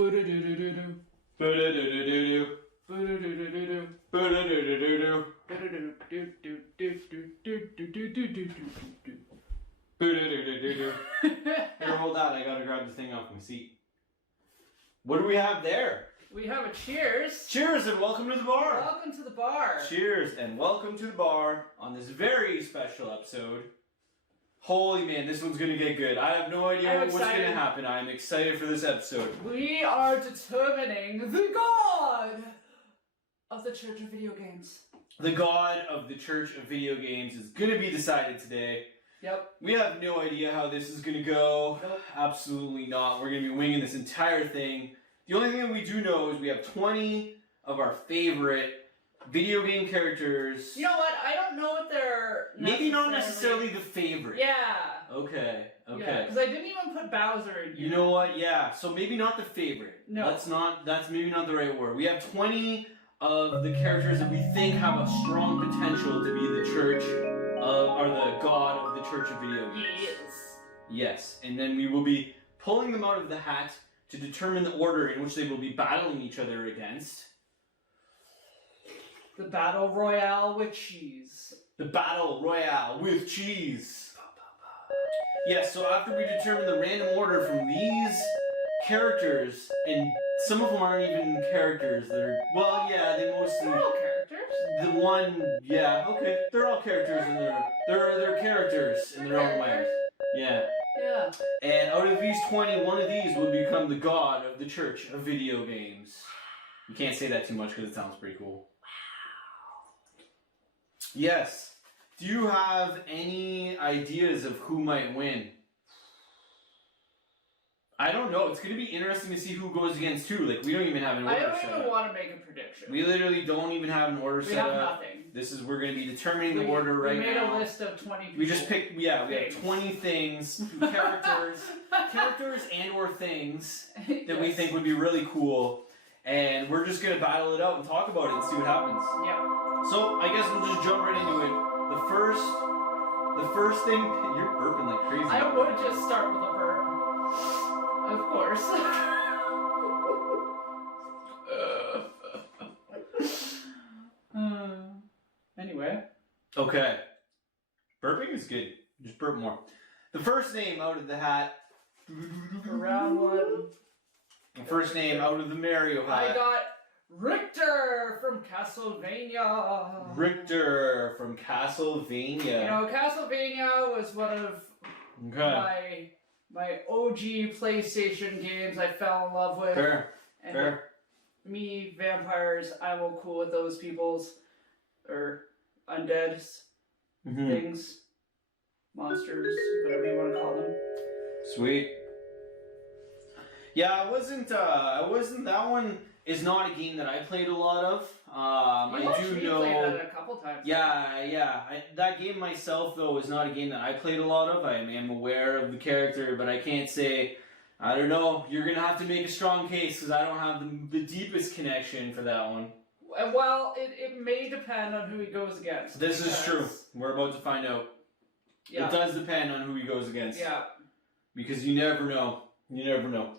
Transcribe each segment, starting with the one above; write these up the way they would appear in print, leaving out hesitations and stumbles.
Here, hold on. I gotta grab the thing off my seat. What do we have there? We have a cheers. Cheers and welcome to the bar. Welcome to the bar. Cheers and welcome to the bar on this very special episode. Holy man, this one's gonna get good. I have no idea what's gonna happen. I'm excited for this episode. We are determining the god of the Church of Video Games. The god of the Church of Video Games is gonna be decided today. Yep. We have no idea how this is gonna go. Nope. Absolutely not. We're gonna be winging this entire thing. The only thing that we do know is we have 20 of our favorite video game characters. You know what? I don't know if they're maybe not necessarily the favorite. Yeah. Okay. Okay. Yeah, because I didn't even put Bowser in here. You know what? Yeah. So maybe not the favorite. No. That's maybe not the right word. We have 20 of the characters that we think have a strong potential to be the church or the god of the Church of Video Games. Yes. Yes. And then we will be pulling them out of the hat to determine the order in which they will be battling each other against. The Battle Royale with cheese. The Battle Royale with cheese. Yes, so after we determine the random order from these characters, and some of them aren't even characters, they're, well, yeah, they mostly... They're all characters. The one, yeah, okay, they're all characters in they're characters in their own way. Yeah. Yeah. And out of these 20, one of these will become the god of the Church of Video Games. You can't say that too much because it sounds pretty cool. Yes. Do you have any ideas of who might win? I don't know. It's going to be interesting to see who goes against who. Like, we don't even have an order set up. I don't even want to make a prediction. We literally don't even have an order set up. We have nothing. We're going to be determining the order right now. We made a list of 20 people. We just picked, we have 20 things, characters and or things that we think would be really cool. And we're just going to battle it out and talk about it and see what happens. Yeah. So, I guess we'll just jump right into it. The first thing, you're burping like crazy. I would just start with a burp. Of course. Anyway. Okay. Burping is good. Just burp more. The first name out of the hat. For round one. The first name out of the Mario hat. I got Richter from Castlevania. Richter from Castlevania. You know, Castlevania was one of my OG PlayStation games I fell in love with. Fair. And Fair. Me, vampires, I'm all cool with those people's, or undead things, monsters, whatever you want to call them. Sweet. Yeah, I wasn't, that one is not a game that I played a lot of. I do know. Played that a couple times. Yeah. That game myself, though, is not a game that I played a lot of. I am aware of the character, but I can't say, I don't know. You're going to have to make a strong case because I don't have the deepest connection for that one. Well, it may depend on who he goes against. This is true. We're about to find out. Yeah. It does depend on who he goes against. Yeah. Because you never know. You never know.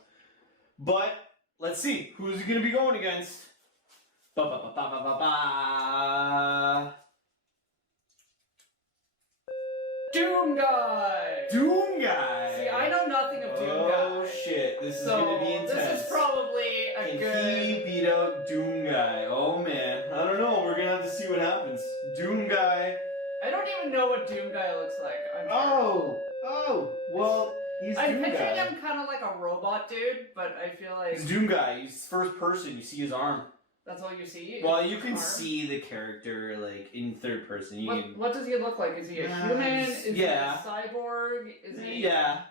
But, let's see. Who's he going to be going against? Ba-ba-ba-ba-ba-ba. Doomguy! Doomguy! See, I know nothing of Doomguy. Oh shit, this is going to be intense. This is probably a good... Can he beat out Doomguy? Oh man, I don't know. We're going to have to see what happens. Doomguy... I don't even know what Doomguy looks like. Well, he's Doomguy. I'm picturing him kind of like a robot dude, but I feel like... He's Doomguy. He's first person. You see his arm. That's all you see? Well, you can see the character, like, in third person. What does he look like? Is he a human? Is he a cyborg? Is he... Yeah,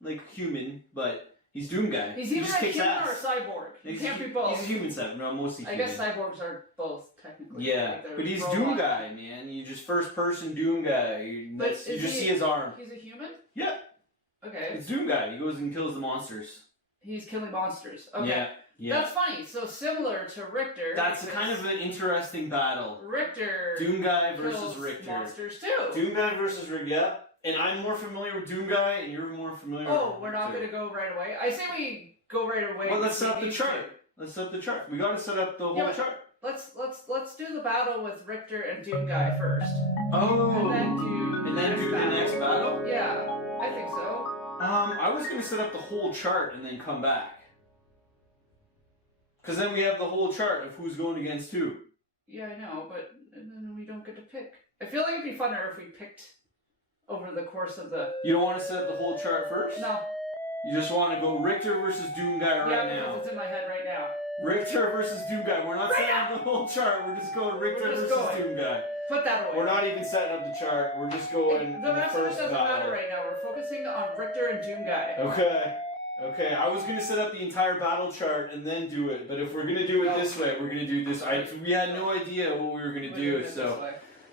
like human, but he's Doomguy. He's either a human or a cyborg. He can't be both. He's a human cyborg. No, mostly human. I guess cyborgs are both, technically. Yeah, like but he's robot. Doomguy, man. You just first person Doomguy. You just see his arm. He's a human? Yeah. Okay. It's Doomguy. He goes and kills the monsters. He's killing monsters. Okay. Yeah. Yeah. That's funny. So similar to Richter. That's kind of an interesting battle. Richter. Doomguy versus Richter. Monsters too. Doomguy versus Richter. Yeah. and I'm more familiar with Doomguy, and you're more familiar Oh, with we're not going to go right away? I say we go right away. Well, let's set up the these chart. two. Let's set up the chart. We gotta set up the whole Yeah, chart. Let's do the battle with Richter and Doomguy first. Oh. And then do the next battle? Yeah, I think so. I was gonna set up the whole chart and then come back. Cause then we have the whole chart of who's going against who. Yeah, I know, but and then we don't get to pick. I feel like it'd be funner if we picked over the course of the... You don't want to set up the whole chart first? No. You just want to go Richter versus Doomguy right now. Yeah, it's in my head right now. Richter versus Doomguy. We're not setting up the whole chart. We're just going Richter versus Doomguy. Put that away. We're not even setting up the chart. We're just going The the rest first of it doesn't battle. matter right now. We're focusing on Richter and Doomguy. Okay. I was gonna set up the entire battle chart and then do it, but if we're gonna do it this way, we're gonna do this. We had no idea what we were gonna do, so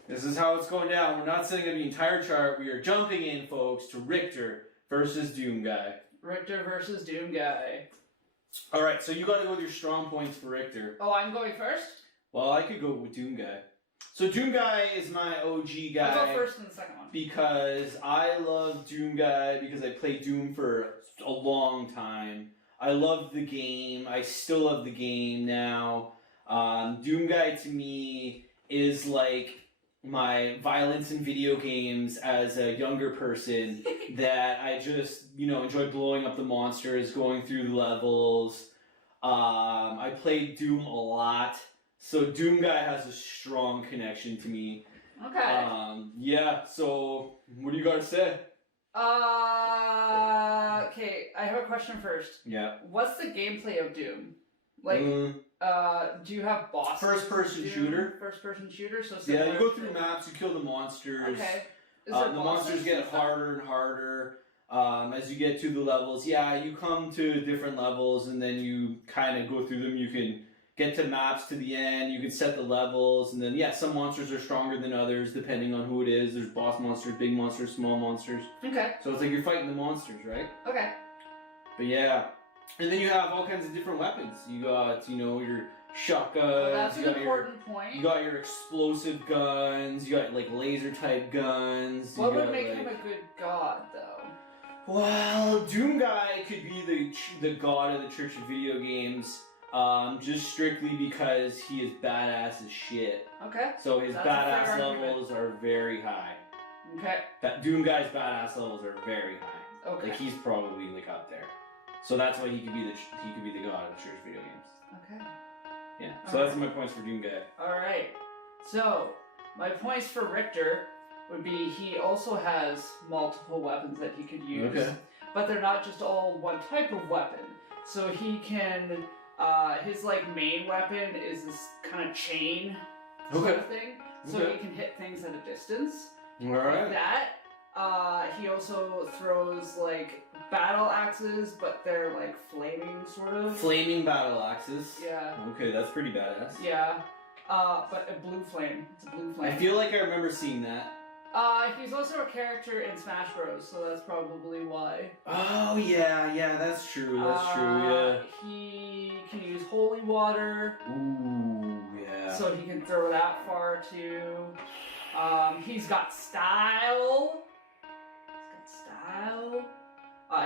this is how it's going down. We're not setting up the entire chart. We are jumping in, folks, to Richter versus Doomguy. Richter versus Doomguy. All right, so you got to go with your strong points for Richter. Oh, I'm going first? Well, I could go with Doomguy. So Doomguy is my OG guy. I'll go first in the second one. Because I love Doomguy because I played Doom for a long time. I love the game. I still love the game now. Doomguy to me is like my violence in video games as a younger person that I just, enjoy blowing up the monsters, going through the levels. I played Doom a lot, so Doomguy has a strong connection to me. Okay. Yeah, so what do you got to say? Okay, I have a question first. Yeah. What's the gameplay of Doom? Like, do you have bosses? First-person shooter. First-person shooter, so yeah, you go through maps, you kill the monsters. Okay. The monsters get harder and harder as you get to the levels. Yeah, you come to different levels, and then you kind of go through them. You can get to maps to the end, you can set the levels, and then, some monsters are stronger than others, depending on who it is. There's boss monsters, big monsters, small monsters. Okay. So it's like you're fighting the monsters, right? Okay. But yeah. And then you have all kinds of different weapons. You got, your shotguns. Well, that's an important point. You got your explosive guns. You got, laser type guns. What would make him a good god, though? Well, Doomguy could be the god of the Church of Video Games. Just strictly because he is badass as shit. Okay. So his badass levels are very high. Okay. Doomguy's badass levels are very high. Okay. He's probably up there. So that's why he could be the god of the Church Video Games. Okay. Yeah. So that's my points for Doomguy. All right. So my points for Richter would be he also has multiple weapons that he could use. Okay. But they're not just all one type of weapon. So he can. His main weapon is this kind of chain sort of thing, so he can hit things at a distance. All right. Like that. He also throws battle axes, but they're flaming sort of. Flaming battle axes. Yeah. Okay, that's pretty badass. Yeah. But a blue flame. It's a blue flame. I feel like I remember seeing that. He's also a character in Smash Bros, so that's probably why. Oh yeah, that's true. Yeah. He can use holy water. Ooh, yeah. So he can throw that far too. He's got style.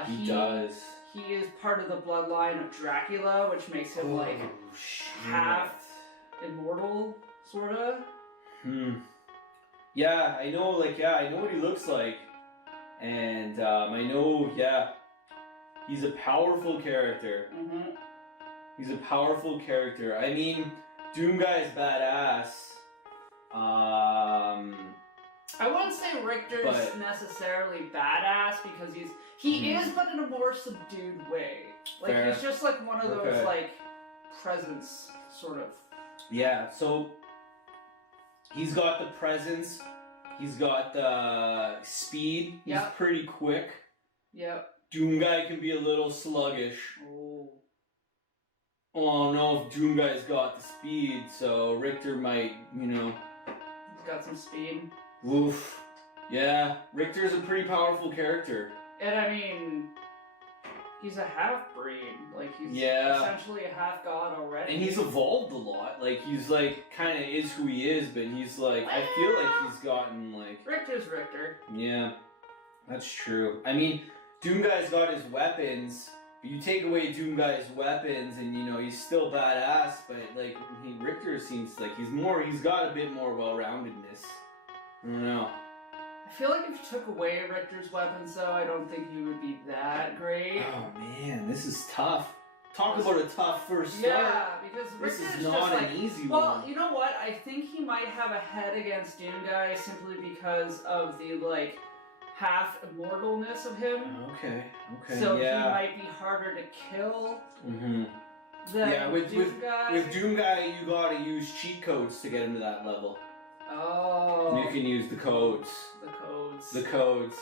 He does. He is part of the bloodline of Dracula, which makes him half immortal, sorta. Yeah, I know. I know what he looks like, and I know. Yeah, he's a powerful character. Mm-hmm. He's a powerful character. I mean, Doomguy is badass. I wouldn't say Richter's necessarily badass because he is, but in a more subdued way. He's just one of those presence sort of. Yeah. So he's got the presence. He's got the speed. He's pretty quick. Yep. Doomguy can be a little sluggish. Oh no, if Doomguy's got the speed, so Richter might, He's got some speed. Oof. Yeah, Richter's a pretty powerful character. And I mean, he's a half-breed. He's essentially a half-god already. And he's evolved a lot. He's kind of is who he is, but he's I feel like he's gotten Richter's Richter. Yeah. That's true. I mean, Doomguy's got his weapons, but you take away Doomguy's weapons and, you know, he's still badass, but, like, Richter seems like he's got a bit more well-roundedness. I don't know. I feel like if you took away Richter's weapons, though, I don't think he would be that great. Oh, man, this is tough. Talk about a tough first start. Yeah, because Richter's this is just not like, an easy well, one. you know what? I think he might have a head against Doomguy simply because of the, like, half-immortalness of him. Okay, So yeah. he might be harder to kill Mm-hmm. than Yeah, with Doomguy. With Doomguy, you gotta use cheat codes to get him to that level. Oh. You can use the codes. The codes. The codes.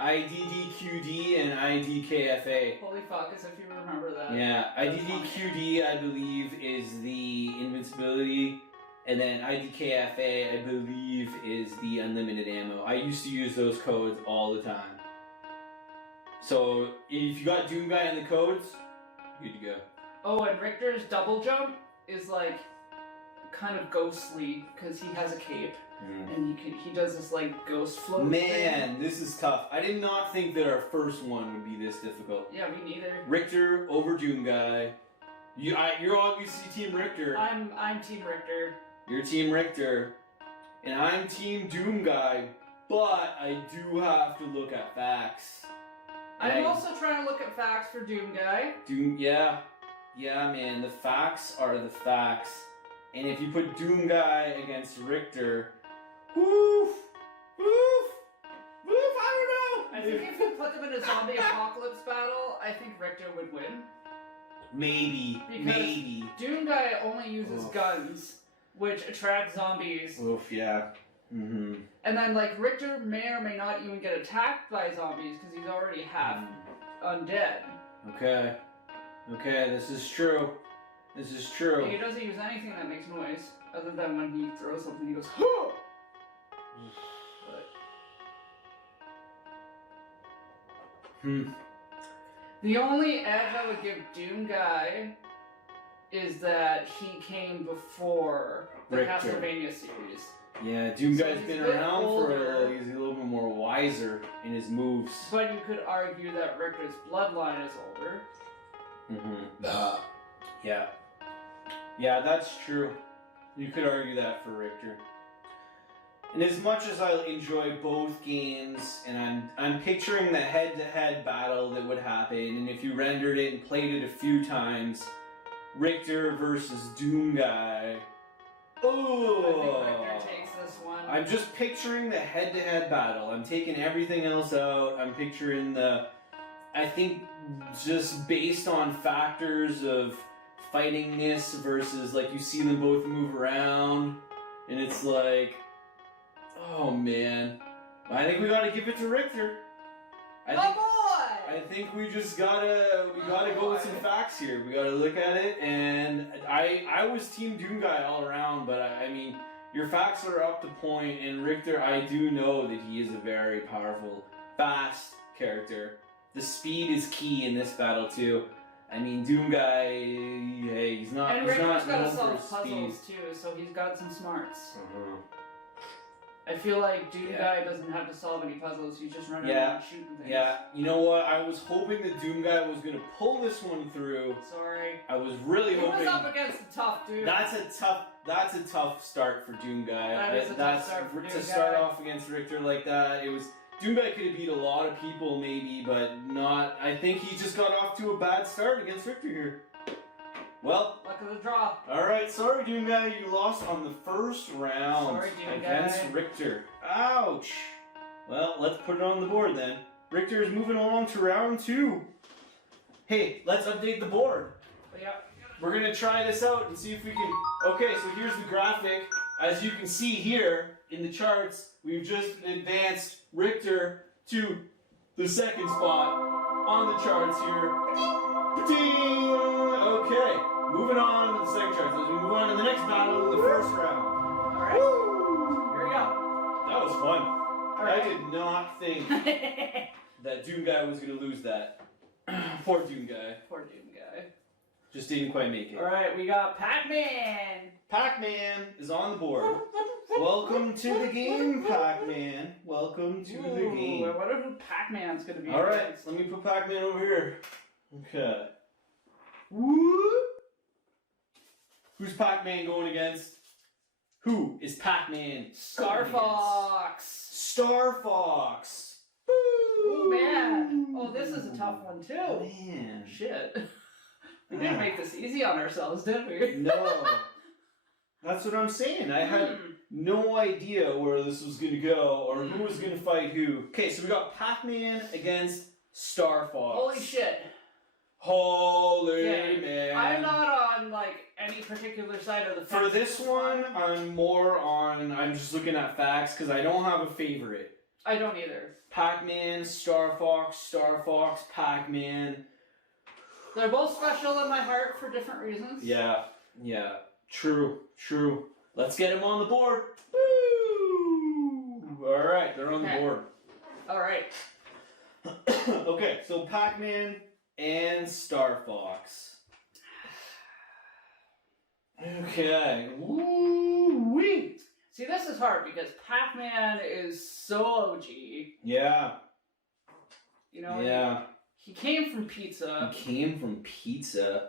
IDDQD and IDKFA. Holy fuck, as if you remember that. Yeah, IDDQD, I believe, is the invincibility, and then IDKFA, I believe, is the unlimited ammo. I used to use those codes all the time. So, if you got Doomguy in the codes, good to go. Oh, and Richter's double jump is like kind of ghostly because he has a cape and he does this like ghost float Man, thing. this is tough. I did not think that our first one would be this difficult. Yeah, me neither. Richter over Doomguy. You're obviously Team Richter. I'm Team Richter. You're Team Richter, and I'm Team Doomguy. But I do have to look at facts. I'm also trying to look at facts for Doomguy. Yeah, man. The facts are the facts. And if you put Doomguy against Richter, woof, I don't know. I think if you put them in a zombie apocalypse battle, I think Richter would win. Maybe. Doomguy only uses guns, which attract zombies. Oof, yeah. Mm-hmm. And then, like, Richter may or may not even get attacked by zombies because he's already half undead. Okay, this is true. But he doesn't use anything that makes noise, other than when he throws something, he goes, "Huh!" The only edge I would give Doomguy is that he came before the Richter. Castlevania series. Yeah, Doomguy's So been he's a bit around for a older. little. He's a little bit more wiser in his moves. But you could argue that Richter's bloodline is older. Mm-hmm. Yeah, that's true. You could argue that for Richter. And as much as I enjoy both games, and I'm picturing the head-to-head battle that would happen, and if you rendered it and played it a few times, Richter versus Doomguy. Oh! I think Richter takes this one. I'm just picturing the head-to-head battle. I'm taking everything else out. I'm picturing I think just based on factors of fightingness versus, like, you see them both move around, and it's like, oh man. I think we gotta give it to Richter. I think we just gotta go with some facts here. We gotta look at it, and I was Team Doomguy all around, but I mean, your facts are up to point, and Richter, I do know that he is a very powerful, fast character. The speed is key in this battle too. I mean, Doomguy, hey, he's not. And he's Richter's not got to known for solve his puzzles speed. too, so he's got some smarts. Uh-huh. I feel like Doomguy doesn't have to solve any puzzles, he's just running around shooting things. Yeah, you know what? I was hoping that Doomguy was gonna pull this one through. Sorry. I was really hoping. He was up against a tough dude. That's a tough start for Doomguy. That is a tough start for Doomguy. To start off against Richter like that, it was. Doomguy could have beat a lot of people maybe, but not. I think he just got off to a bad start against Richter here. Well, luck of the draw. Alright, sorry Doomguy, you lost on the first round. Sorry, Doomguy. Against Richter. Ouch! Well, let's put it on the board then. Richter is moving along to round 2. Hey, let's update the board. Yep. We're gonna try this out and see if we can. Okay, so here's the graphic. As you can see here in the charts, we've just advanced Richter to the second spot on the charts here. Okay, moving on to the second chart. As we move on to the next battle in the first round. Alright. Here we go. That was fun. Alright. I did not think that Doomguy was going to lose that. Poor Doomguy. Poor Doomguy. Just didn't quite make it. Alright, we got PacMan! PacMan is on the board. Welcome to the game, PacMan. Welcome to the game. I wonder who PacMan's gonna be. Alright, against. let me put PacMan over here. Okay. Woo! Who's PacMan going against? Who is PacMan? Star Fox! Star Fox! Oh man! Oh, this is a tough one too. Man. Shit. We didn't make this easy on ourselves, did we? No. That's what I'm saying. I had no idea where this was going to go or who was going to fight who. Okay, so we got PacMan against Star Fox. Holy shit. Holy Yeah. man. I'm not on, like, any particular side of the fence. For this one, I'm just looking at facts because I don't have a favorite. I don't either. PacMan, Star Fox, PacMan. They're both special in my heart for different reasons. Yeah. True. Let's get him on the board. Woo! Alright, they're on the board. Alright. Okay, so PacMan and Star Fox. Okay. Woo-wee! See, this is hard because PacMan is so OG. Yeah. You know? Yeah. He came from pizza.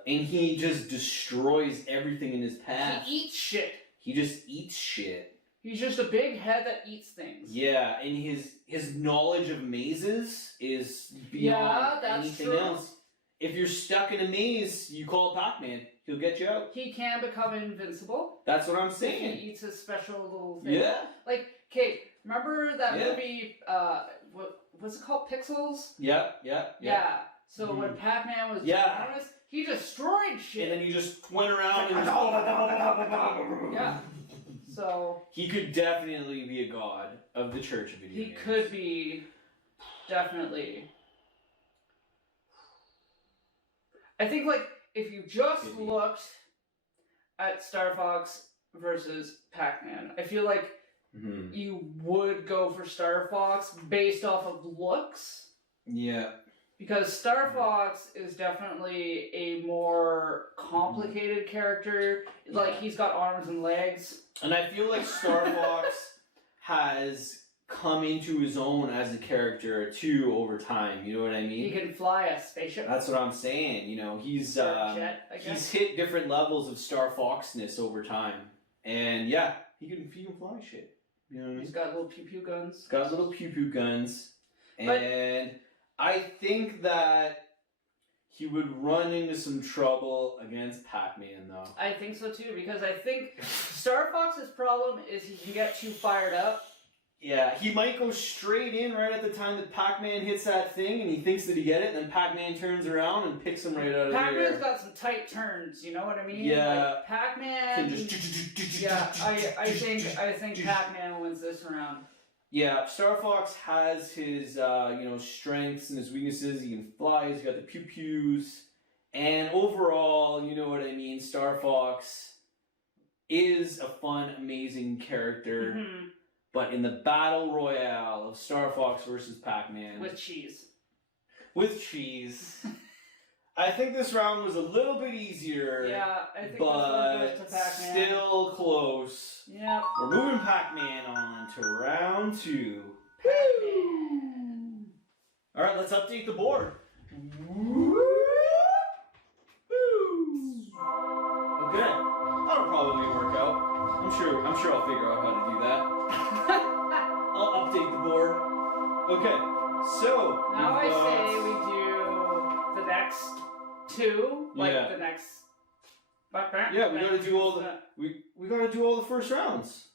And he just destroys everything in his path. He eats shit. He just eats shit. He's just a big head that eats things. Yeah, and his knowledge of mazes is beyond anything else. If you're stuck in a maze, you call PacMan. He'll get you out. He can become invincible. That's what I'm If saying. he eats his special little thing. Yeah. Like, okay, remember that movie, what's it called? Pixels? Yep. Yeah. So when PacMan was honest, he destroyed shit. And then he just went around and yeah. So he could definitely be a god of the Church of Video Games. He could be, definitely. I think, like, if you just looked at Star Fox versus PacMan, I feel like you would go for Star Fox based off of looks. Yeah. Because Star Fox is definitely a more complicated character. Like, he's got arms and legs. And I feel like Star Fox has come into his own as a character too over time. You know what I mean? He can fly a spaceship. That's what I'm saying. You know, he's jet, hit different levels of Star Foxness over time, and yeah, he can fly shit. You know what I mean? He's got little pew pew guns. He's got little pew pew guns, and I think that he would run into some trouble against PacMan, though. I think so too, because I think Star Fox's problem is he can get too fired up. Yeah, he might go straight in right at the time that PacMan hits that thing, and he thinks that he get it, and then PacMan turns around and picks him right out of the air. PacMan's got some tight turns, you know what I mean? Yeah. Like, PacMan. Yeah, I think PacMan wins this round. Yeah, Star Fox has his strengths and his weaknesses. He can fly. He's got the pew pews, and overall, you know what I mean. Star Fox is a fun, amazing character. Mm-hmm. But in the battle royale of Star Fox versus PacMan... With cheese. I think this round was a little bit easier. Yeah, I think but this one goes to PacMan. Still close. Yep. We're moving PacMan on to round 2. PacMan. Alright, let's update the board. Okay. That'll probably work out. I'm sure I'll figure out how to do that. I'll update the board. Okay, so now I say we do the next 2, like the next. Yeah, we gotta do all the we gotta do all the first rounds.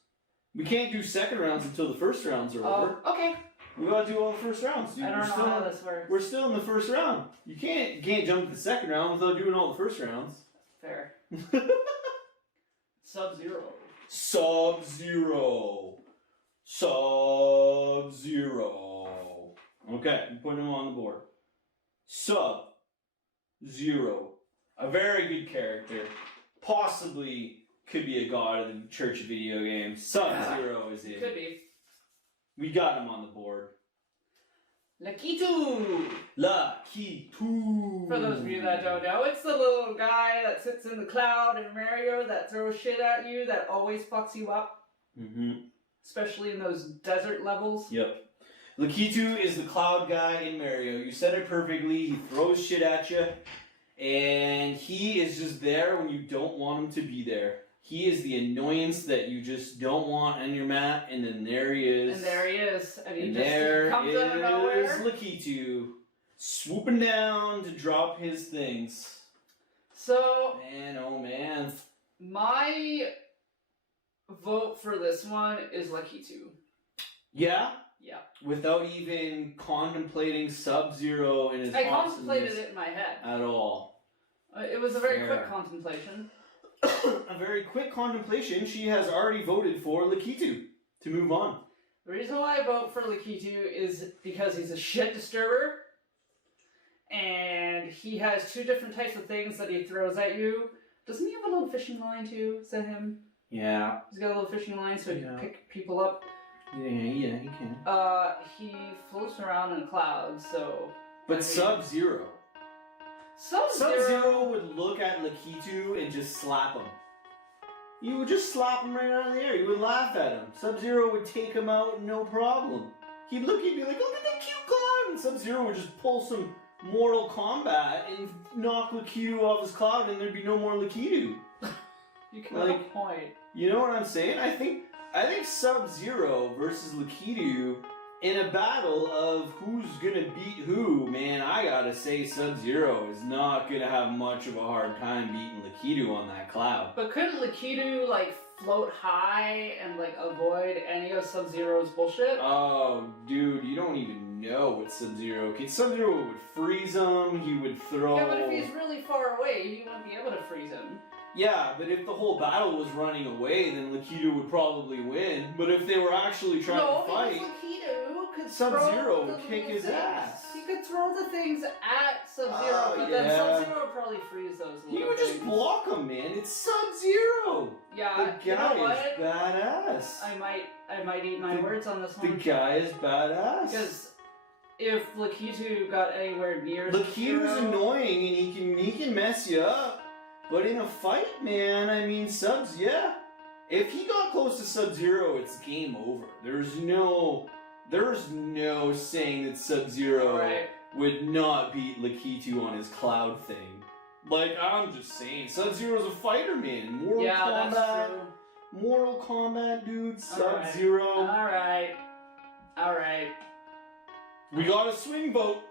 We can't do second rounds until the first rounds are over. Okay. We gotta do all the first rounds. Dude. I don't know how this works. We're still in the first round. You can't jump to the second round without doing all the first rounds. Fair. SubZero. SubZero. Okay, I'm putting him on the board. SubZero. A very good character. Possibly could be a god of the Church of Video Games. SubZero is it. Could be. We got him on the board. Lakitu! Lakitu! For those of you that don't know, it's the little guy that sits in the cloud in Mario that throws shit at you that always fucks you up. Mm-hmm. Especially in those desert levels. Yep. Lakitu is the cloud guy in Mario. You said it perfectly. He throws shit at you, and he is just there when you don't want him to be there. He is the annoyance that you just don't want on your map, and then there he is. And there he is. And he there comes out of nowhere. is Lakitu, swooping down to drop his things. So, man, oh man. My vote for this one is Lakitu. Yeah? Yeah. Without even contemplating SubZero and his I contemplated it in my head. At all. It was a very quick contemplation. A very quick contemplation. She has already voted for Lakitu to move on. The reason why I vote for Lakitu is because he's a shit disturber. And he has two different types of things that he throws at you. Doesn't he have a little fishing line too? Is that him? Yeah. He's got a little fishing line so he can pick people up. Yeah, he can. He floats around in clouds, so... But SubZero. SubZero would look at Lakitu and just slap him. You would just slap him right out of the air. You would laugh at him. SubZero would take him out, no problem. He'd be like, look at the cute cloud! And SubZero would just pull some Mortal Kombat and knock Lakitu off his cloud, and there'd be no more Lakitu. You can make a point. You know what I'm saying? I think SubZero versus Lakitu in a battle of who's gonna beat who, man, I gotta say SubZero is not gonna have much of a hard time beating Lakitu on that cloud. But couldn't Lakitu, like, float high and, like, avoid any of SubZero's bullshit? Oh, dude, you don't even know what SubZero can. SubZero would freeze him, he would throw... Yeah, but if he's really far away, you wouldn't be able to freeze him. Yeah, but if the whole battle was running away, then Lakitu would probably win. But if they were actually trying to fight... No, Lakitu could SubZero would kick his ass. He could throw the things at SubZero, but then SubZero would probably freeze those little He would things. just block him, man. It's SubZero. Yeah, the guy is badass. I might eat my words on this one. The guy is badass. Because if Lakitu got anywhere near Lakitu's annoying and he can mess you up. But in a fight, man, I mean, yeah. If he got close to SubZero, it's game over. There's no saying that SubZero would not beat Lakitu on his cloud thing. Like, I'm just saying, SubZero's a fighter, man. Mortal Kombat, dude. SubZero. Alright. We got a swing vote.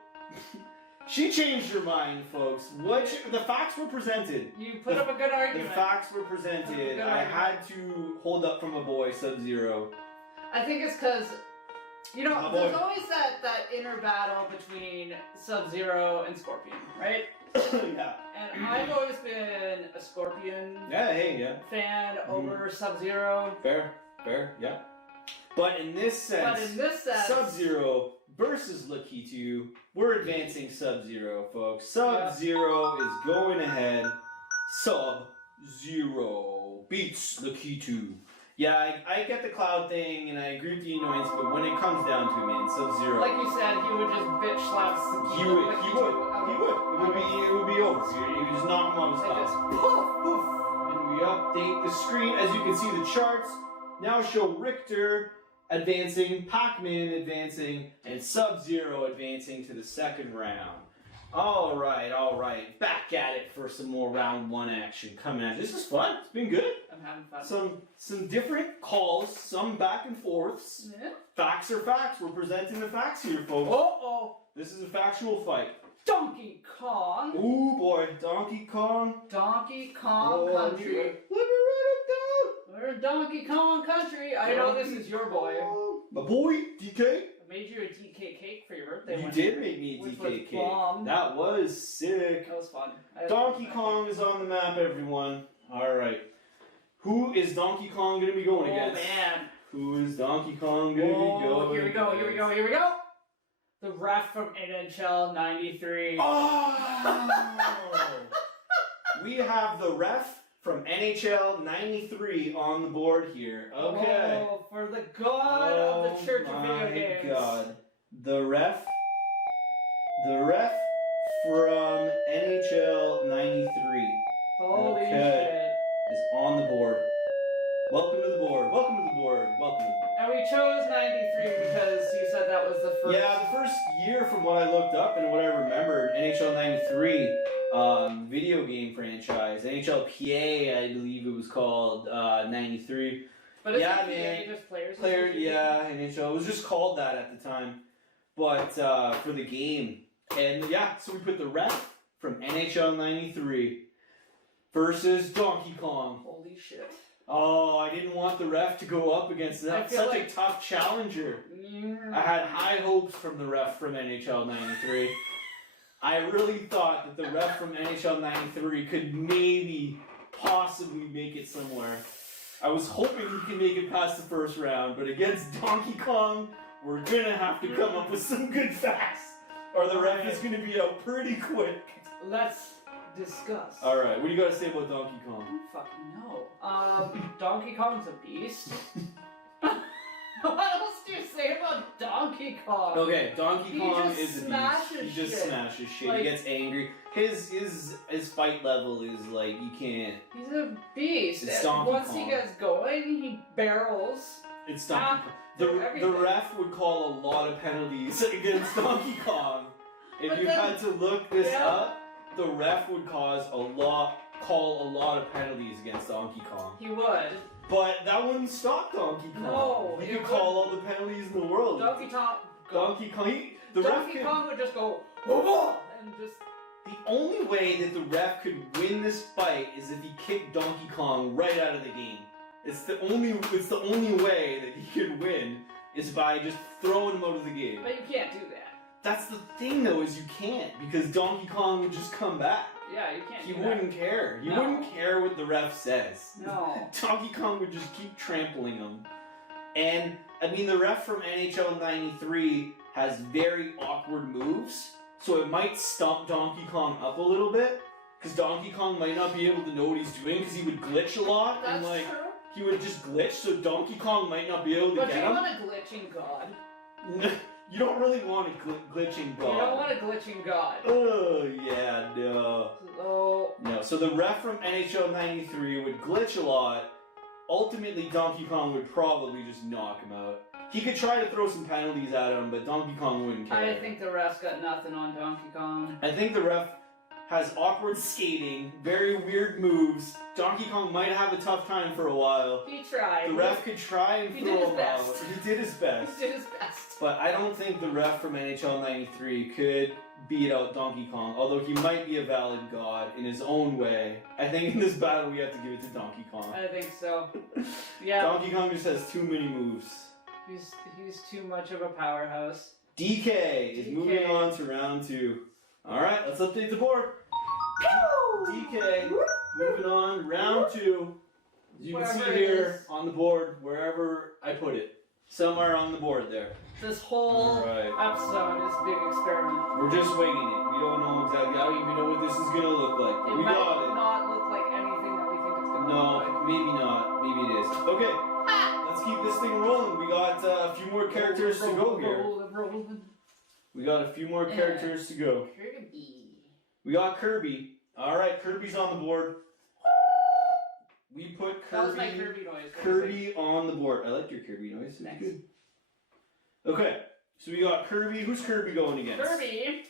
She changed her mind, folks. The facts were presented. You put up a good argument. The facts were presented. I had to hold up for my boy, SubZero. I think it's because, there's always that inner battle between SubZero and Scorpion, right? Yeah. And I've always been a Scorpion fan over SubZero. Fair, yeah. But in this sense, SubZero versus Lakitu, we're advancing SubZero, folks. SubZero is going ahead. SubZero beats Lakitu. Yeah, I get the cloud thing, and I agree with the annoyance, but when it comes down to it, man, SubZero... Like you said, he would just bitch slap He would. It would be over. You would just knock him off his cloud. Poof, poof. And we update the screen. As you can see, the charts now show Richter advancing, PacMan advancing, and SubZero advancing to the second round. Alright. Back at it for some more round one action coming at you. This is fun. It's been good. I'm having fun. Some different calls, some back and forths. Yeah. Facts are facts. We're presenting the facts here, folks. This is a factual fight. Donkey Kong. Ooh boy, Donkey Kong. Country. Let me write it down. We're in Donkey Kong country. I know this is your boy. My boy, DK. I made you a DK cake for your birthday. You did make me a DK cake. Bomb. That was sick. That was fun. Donkey Kong is on the map, everyone. Alright. Who is Donkey Kong going to be going against? Oh, man. Who is Donkey Kong going to be going Here we go. The ref from NHL 93. Oh! We have the ref from NHL 93 on the board here. Okay. Oh, for the god of the Church of Video Games. Oh my god. The ref The ref from NHL 93 Holy Okay. shit. is on the board. Welcome to the board. Welcome to the board. Welcome to the board. And we chose 93 because you said that was the first. Yeah, the first year from what I looked up and what I remembered, NHL 93, video game franchise. NHL PA, I believe it was called, 93. But it's Yeah, not man. just players. Yeah, NHL. It was just called that at the time. But for the game. And yeah, so we put the ref from NHL 93 versus Donkey Kong. Holy shit. Oh, I didn't want the ref to go up against that. Such like... a tough challenger. Yeah. I had high hopes from the ref from NHL 93. I really thought that the ref from NHL 93 could maybe, possibly make it somewhere. I was hoping he could make it past the first round, but against Donkey Kong, we're gonna have to come up with some good facts, or the ref is gonna be out pretty quick. Let's discuss. Alright, what do you gotta say about Donkey Kong? I don't fucking know. Donkey Kong's a beast. What else do you say about Donkey Kong? Okay, Donkey Kong is a smashes beast. He just shit. smashes shit. Like, he gets angry. His fight level is like, you can't. He's a beast. It's And Donkey once Kong. he gets going, he barrels. It's Donkey Kong. The everything. ref would call a lot of penalties against Donkey Kong. If But you then- had to look this Yeah. up, the ref would call a lot of penalties against Donkey Kong. He would. But that wouldn't stop Donkey Kong. No, He it could call all the penalties in the world. Donkey Kong. Donkey Kong, the ref Donkey could, Kong would just go, whoa, and just. the only way that the ref could win this fight is if he kicked Donkey Kong right out of the game. It's the only way that he could win is by just throwing him out of the game. But you can't do that. That's the thing though, is you can't, because Donkey Kong would just come back. Yeah, you can't He do wouldn't care. He No. wouldn't care what the ref says. that. No. Donkey Kong would just keep trampling him. And, I mean, the ref from NHL 93 has very awkward moves, so it might stump Donkey Kong up a little bit, because Donkey Kong might not be able to know what he's doing, because he would glitch a lot, That's and, like, true. he would just glitch, so Donkey Kong might not be able to But get you him. want a glitching god. You don't really want a glitching god. You don't want a glitching god. Oh, yeah, no. So, No, so the ref from NHL 93 would glitch a lot. Ultimately, Donkey Kong would probably just knock him out. He could try to throw some penalties at him, but Donkey Kong wouldn't care. I think the ref's got nothing on Donkey Kong. I think the ref has awkward skating, very weird moves. Donkey Kong might have a tough time for a while. He tried. The ref could try and He throw did his him best. out. He did his best. He did his best. But I don't think the ref from NHL 93 could beat out Donkey Kong, although he might be a valid god in his own way. I think in this battle we have to give it to Donkey Kong. I think so. Yeah. Donkey Kong just has too many moves. He's too much of a powerhouse. DK is DK. moving on to round 2. Alright, let's update the board. DK moving on, round 2. As you can Wherever see it here is. on the board, wherever I put it. Somewhere on the board there. This whole Alright. episode is a big experiment. We're just winging it. We don't know exactly. I don't even know what this is gonna look like. But It we might got it. not look like anything that we think it's gonna look No, like. maybe not. Maybe it is. Okay, let's keep this thing rolling. We got a few more characters to go here. Rolling. We got a few more characters to go. Kirby. We got Kirby. Alright, Kirby's on the board. We put That was my Kirby, Kirby noise. Kirby on the board. I like your Kirby noise. It's Thanks. good. Okay, so we got Kirby. Who's Kirby going against? Kirby.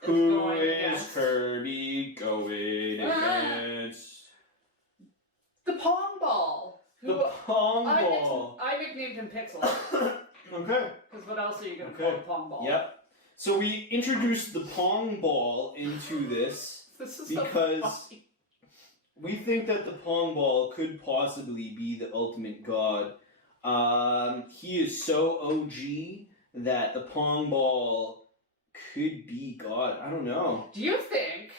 Who going is against- Kirby going against? The Pong Ball. The Pong I Ball. nicknamed him Pixel. Okay. Because what else are you gonna Okay. call the Pong Ball? Yep. So we introduced the Pong Ball into this This is because so funny. we think that the Pong Ball could possibly be the ultimate god. He is so OG that the Pong Ball could be god. I don't know. Do you think,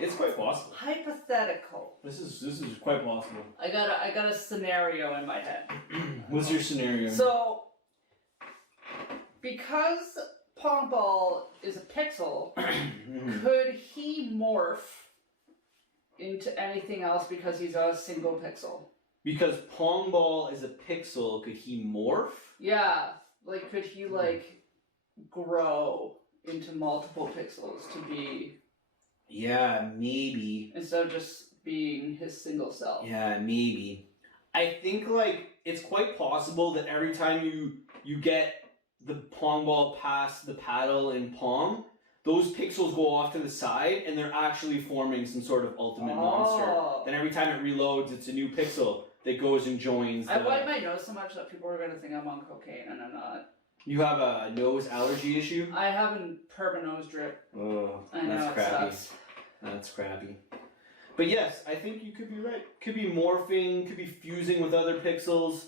It's quite possible. hypothetical, This is quite possible. I got a scenario in my head. What's your scenario? So, because Pong Ball is a pixel, could he morph into anything else because he's a single pixel? Because Pong Ball is a pixel, could he morph? Yeah, like could he like grow into multiple pixels to be... Yeah, maybe. Instead of just being his single self. Yeah, maybe. I think, like, it's quite possible that every time you get the Pong ball past the paddle in Pong, those pixels go off to the side, and they're actually forming some sort of ultimate monster. Then every time it reloads, it's a new pixel that goes and joins the... I wipe my nose so much that people are going to think I'm on cocaine, and I'm not. You have a nose allergy issue? I have a perma nose drip. Oh, I know, that's crappy. Sucks. That's crappy. But yes, I think you could be right. Could be morphing, could be fusing with other pixels,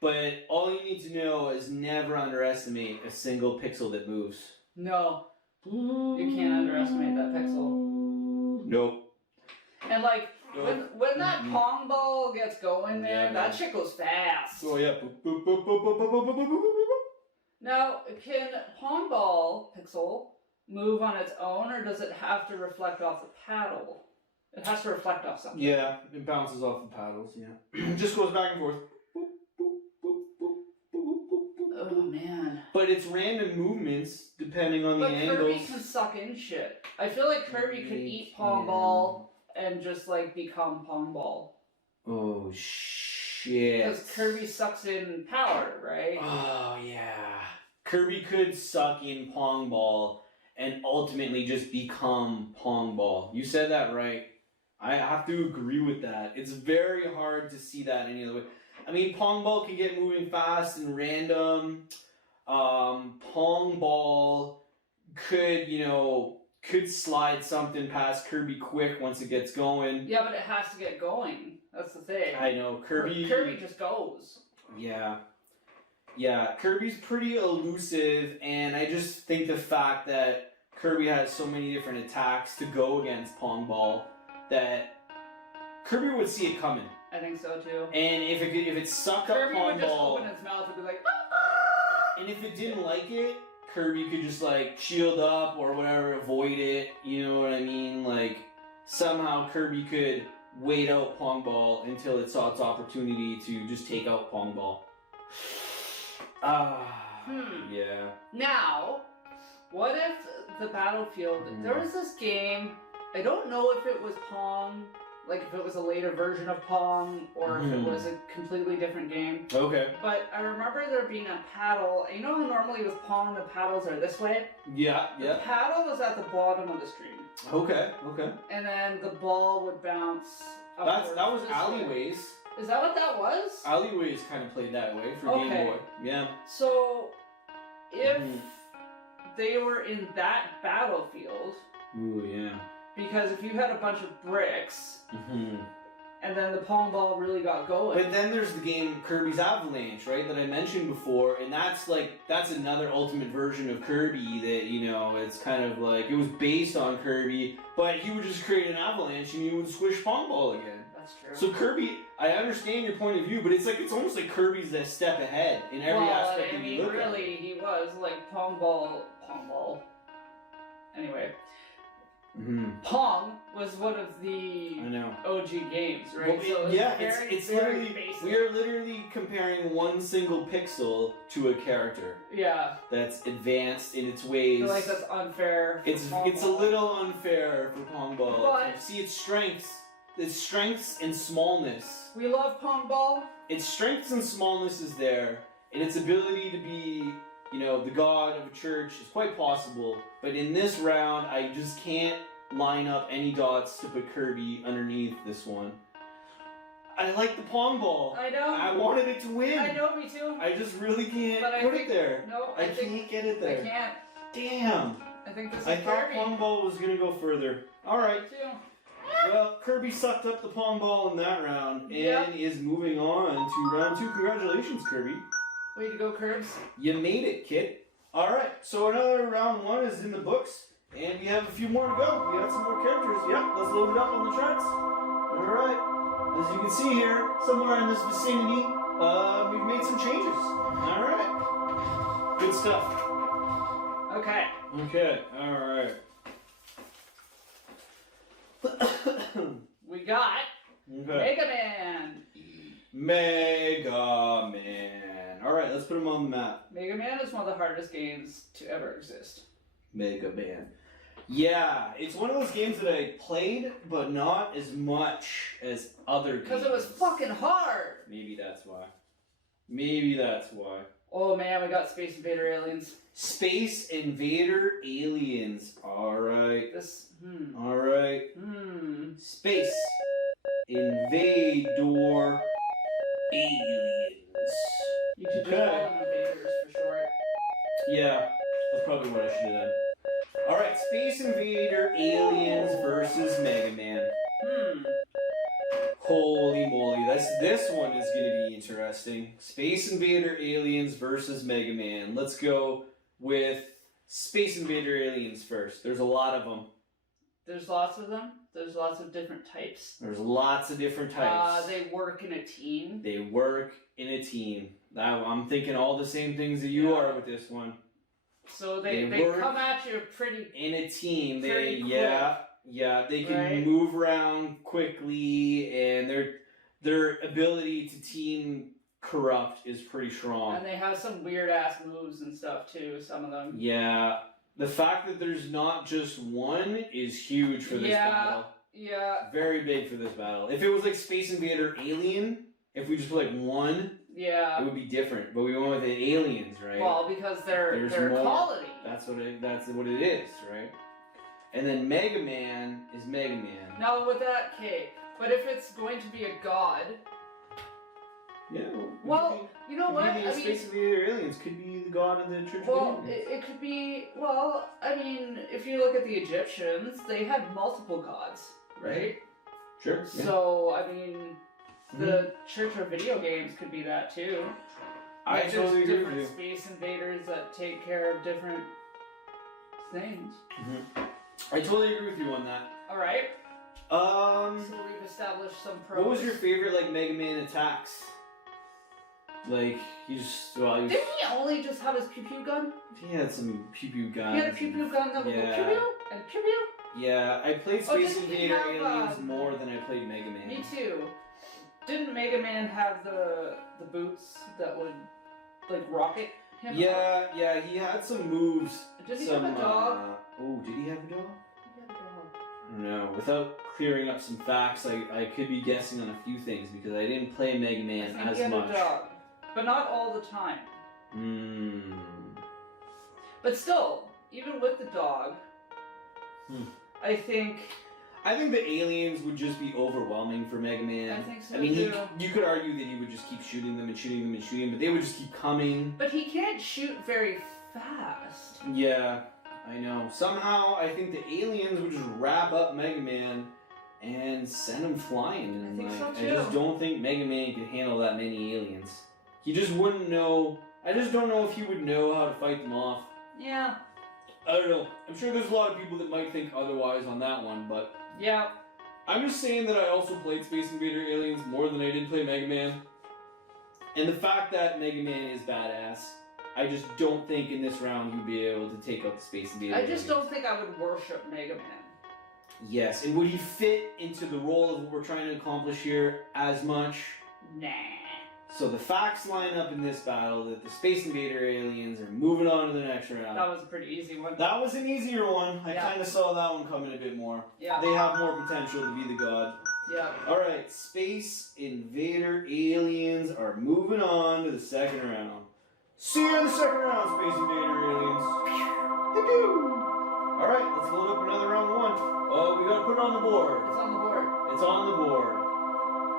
but all you need to know is never underestimate a single pixel that moves. No. You can't underestimate that pixel. Nope. And like, nope. when that Pong ball gets going, man, that shit goes fast. Oh yeah. Boop, boop, boop, boop, boop, boop, boop, boop, boop, boop. Now, can Pong ball pixel move on its own, or does it have to reflect off the paddle? It has to reflect off something. Yeah, it bounces off the paddles, yeah. Just goes back and forth. Boop, boop, boop, boop, boop, boop, boop. Oh, man. But it's random movements, depending on the angles. But Kirby can suck in shit. I feel like Kirby could eat Pong ball and just, like, become Pong ball. Oh, shit. Because Kirby sucks in power, right? Oh, yeah. Kirby could suck in Pong ball and ultimately just become Pong ball. You said that right. I have to agree with that. It's very hard to see that any other way. I mean, Pong ball can get moving fast and random. Pong ball could, could slide something past Kirby quick once it gets going. Yeah, but it has to get going. That's the thing. I know. Kirby just goes. Yeah. Yeah, Kirby's pretty elusive, and I just think the fact that Kirby has so many different attacks to go against Pong ball that Kirby would see it coming. I think so too. And if it sucked Kirby up Pong would just ball, open its mouth and be like, and if it didn't like it, Kirby could just like shield up or whatever, avoid it. You know what I mean? Like somehow Kirby could wait out Pong ball until it saw its opportunity to just take out Pong ball. Yeah. Now, what if the battlefield, there was this game, I don't know if it was Pong, like if it was a later version of Pong, or if it was a completely different game. Okay. But I remember there being a paddle, you know how normally with Pong the paddles are this way? Yeah, yeah. The paddle was at the bottom of the screen. Okay, okay. And then the ball would bounce upwards. That was this way. Alleyways. Is that what that was? Alleyways kind of played that way for Game Boy. Yeah. So, if they were in that battlefield... Ooh, yeah. Because if you had a bunch of bricks, and then the Pong ball really got going... But then there's the game Kirby's Avalanche, right, that I mentioned before, and that's another ultimate version of Kirby that, it's kind of like, it was based on Kirby, but he would just create an avalanche and he would squish Pong ball again. That's true. So Kirby, I understand your point of view, but it's almost like Kirby's a step ahead in every aspect that you look at. Really, he was like Pong ball. Anyway, Pong was one of the OG games, right? Well, it's literally basic. We are literally comparing one single pixel to a character. Yeah. That's advanced in its ways. I feel like that's unfair. It's a little unfair for Pong ball. But see its strengths. Its strengths and smallness. We love Pong ball. Its strengths and smallness is there, and its ability to be, the god of a church is quite possible. But in this round, I just can't line up any dots to put Kirby underneath this one. I like the Pong ball. I know. I wanted it to win. I know, me too. I just really can't put it there. No, I can't get it there. I can't. Damn. I think this is I thought Kirby. Pong ball was gonna go further. All right. Well, Kirby sucked up the Pong ball in that round and is moving on to round 2. Congratulations, Kirby. Way to go, Curbs. You made it, kid. All right, so another round 1 is in the books, and we have a few more to go. We got some more characters. Yep, let's load it up on the charts. All right. As you can see here, somewhere in this vicinity, we've made some changes. All right. Good stuff. Okay. Okay, all right. We got Mega Man. Mega Man. All right, let's put him on the map. Mega Man is one of the hardest games to ever exist. Mega Man. Yeah, it's one of those games that I played, but not as much as other games. Because it was fucking hard. Maybe that's why. Maybe that's why. Oh man, we got Space Invader aliens. Space Invader aliens. Alright. Alright. Space Invader aliens. You should just call them invaders for short. Yeah, that's probably what I should have done. Alright, Space Invader aliens versus Mega Man. Holy moly, this one is going to be interesting. Space Invader aliens versus Mega Man. Let's go with Space Invader aliens first. There's a lot of them. There's lots of them. There's lots of different types. There's lots of different types. They work in a team. They work in a team. I'm thinking all the same things that you are with this one. So they come at you pretty in a team. Pretty quick. Yeah, they can move around quickly, and their ability to team corrupt is pretty strong. And they have some weird ass moves and stuff too, some of them. Yeah. The fact that there's not just one is huge for this battle. Yeah. Very big for this battle. If it was like Space Invader Alien, if we just put like one, it would be different. But we went with the aliens, right? Well, because they're more. quality. That's what it is, right? And then Mega Man is Mega Man. Now with that, but if it's going to be a god... Yeah. Well, you know what? I mean, Space Invader aliens could be the god of the Church of Aliens. It could be... Well, I mean, if you look at the Egyptians, they had multiple gods, right? Sure. Yeah. So, I mean, the Church of Video Games could be that too. I totally agree with you. Different space invaders that take care of different things. I totally agree with you on that. Alright. So we've established some pros. What was your favorite, like, Mega Man attacks? Like, Didn't he only just have his pew-pew gun? He had some pew-pew guns. He had a pew-pew gun that would go pew-pew and pew-pew? Yeah, I played Space Invader Aliens more than I played Mega Man. Me too. Didn't Mega Man have the boots that would, like, rocket him? Yeah, he had some moves. Did he have a dog? Did he have a dog? He had a dog. No, without clearing up some facts, I could be guessing on a few things because I didn't play Mega Man as he had much. A dog, but not all the time. But still, even with the dog, I think the aliens would just be overwhelming for Mega Man. I think so I mean, too. you could argue that he would just keep shooting them and shooting them and shooting, but they would just keep coming. But he can't shoot very fast. Yeah, I know. Somehow, I think the aliens would just wrap up Mega Man and send him flying. I think so too. I just don't think Mega Man could handle that many aliens. He just wouldn't know. I just don't know if he would know how to fight them off. Yeah. I don't know. I'm sure there's a lot of people that might think otherwise on that one, but... Yeah. I'm just saying that I also played Space Invader Aliens more than I did play Mega Man. And the fact that Mega Man is badass, I just don't think in this round you'd be able to take out the Space Invader I just don't think I would worship Mega Man. Yes, and would he fit into the role of what we're trying to accomplish here as much? Nah. So the facts line up in this battle that the Space Invader aliens are moving on to the next round. That was a pretty easy one. That was an easier one. I kind of saw that one coming a bit more. Yeah. They have more potential to be the god. Yeah. Alright, Space Invader aliens are moving on to the second round. See you in the second round, Space Invader aliens. Alright, let's load up another round one. Oh, we gotta put it on the board. It's on the board. It's on the board.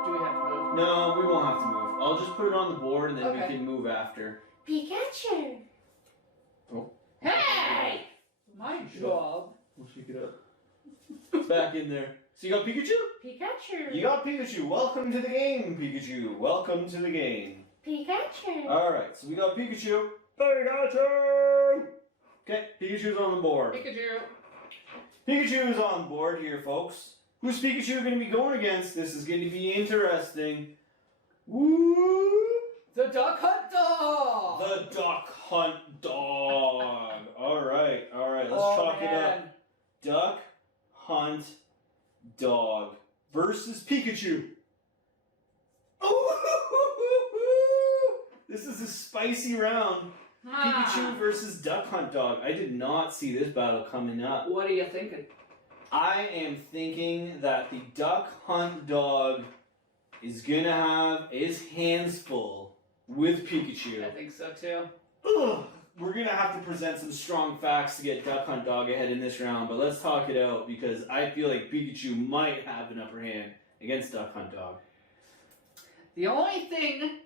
Do we have to move? No, we won't have to move. I'll just put it on the board and then we can move after. Pikachu! Oh. Hey! My job. We'll shake it up. It's back in there. So you got Pikachu? Pikachu! You got Pikachu. Welcome to the game, Pikachu. Welcome to the game. Pikachu! Alright, so we got Pikachu. Pikachu! Okay, Pikachu's on the board. Pikachu! Pikachu is on board here, folks. Who's Pikachu going to be going against? This is going to be interesting. Woo! The Duck Hunt Dog! The Duck Hunt Dog. Alright, let's chalk it up. Duck Hunt Dog versus Pikachu. Ooh! This is a spicy round. Pikachu versus Duck Hunt Dog. I did not see this battle coming up. What are you thinking? I am thinking that the Duck Hunt Dog is gonna have his hands full with Pikachu. I think so too. Ugh. We're gonna have to present some strong facts to get Duck Hunt Dog ahead in this round, but let's talk it out because I feel like Pikachu might have an upper hand against Duck Hunt Dog. The only thing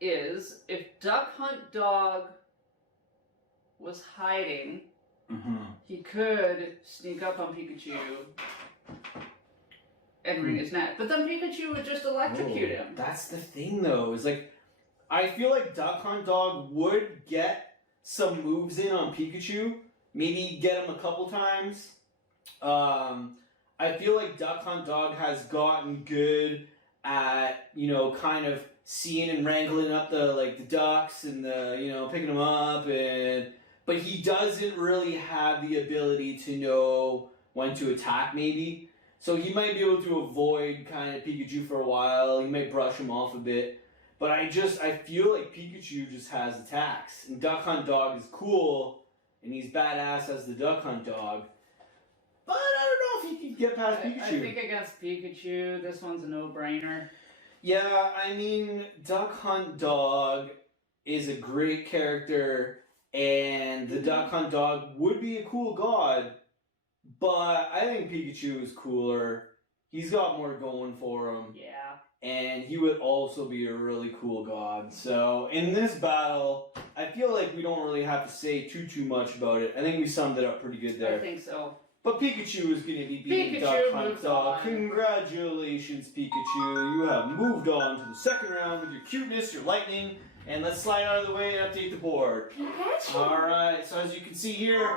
is, if Duck Hunt Dog was hiding, he could sneak up on Pikachu and wring his neck. But then Pikachu would just electrocute him. That's the thing, though. Is like, I feel like Duck Hunt Dog would get some moves in on Pikachu. Maybe get him a couple times. I feel like Duck Hunt Dog has gotten good at, you know, kind of seeing and wrangling up the ducks and the, you know, picking them up, but he doesn't really have the ability to know when to attack, maybe. So he might be able to avoid kind of Pikachu for a while. He might brush him off a bit. But I feel like Pikachu just has attacks. And Duck Hunt Dog is cool, and he's badass as the Duck Hunt Dog. But I don't know if he can get past Pikachu. I think against Pikachu, this one's a no-brainer. Yeah, I mean, Duck Hunt Dog is a great character, and the Duck Hunt Dog would be a cool god, but I think Pikachu is cooler. He's got more going for him. Yeah. And he would also be a really cool god. So, in this battle, I feel like we don't really have to say too much about it. I think we summed it up pretty good there. I think so. But Pikachu is going to be beating Duck Hunt Dog. Congratulations, Pikachu. You have moved on to the second round with your cuteness, your lightning. And let's slide out of the way and update the board. Pikachu! Alright, so as you can see here,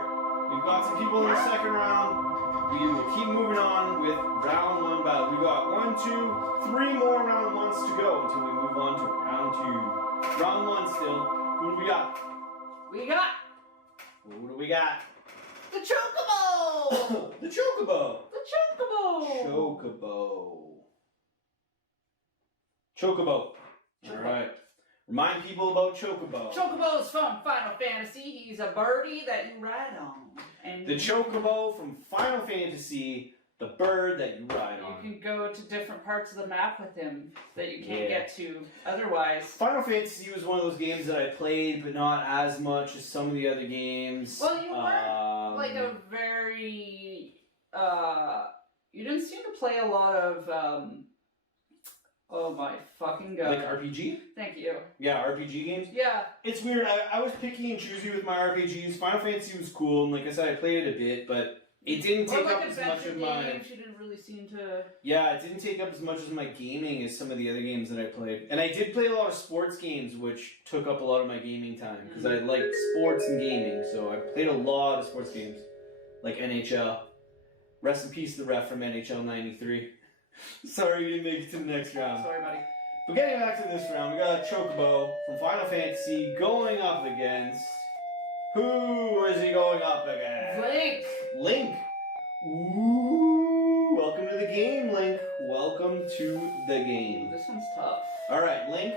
we've got some people in the second round. We will keep moving on with round one battle. We've got 1, 2, 3 more round ones to go until we move on to round two. Round one still. Who do we got? Who do we got? The Chocobo! The Chocobo! The Chocobo! Chocobo. Alright. Remind people about Chocobo. Chocobo's from Final Fantasy. He's a birdie that you ride on. And the Chocobo from Final Fantasy, the bird that you ride on. You can go to different parts of the map with him that you can't get to otherwise. Final Fantasy was one of those games that I played, but not as much as some of the other games. Well, you weren't like a very... you didn't seem to play a lot of... oh my fucking god. Like RPG? Thank you. Yeah, RPG games? Yeah. It's weird. I was picky and choosy with my RPGs. Final Fantasy was cool, and like I said, I played it a bit, but it didn't take up as much of my... games, you didn't really seem to... Yeah, it didn't take up as much of my gaming as some of the other games that I played. And I did play a lot of sports games, which took up a lot of my gaming time, because I liked sports and gaming, so I played a lot of sports games, like NHL. Rest in peace, the ref from NHL 93. Sorry you didn't make it to the next round. Sorry, buddy. But getting back to this round, we got Chocobo from Final Fantasy going up against... Who is he going up against? Link! Link! Ooh! Welcome to the game, Link. Welcome to the game. This one's tough. Alright, Link.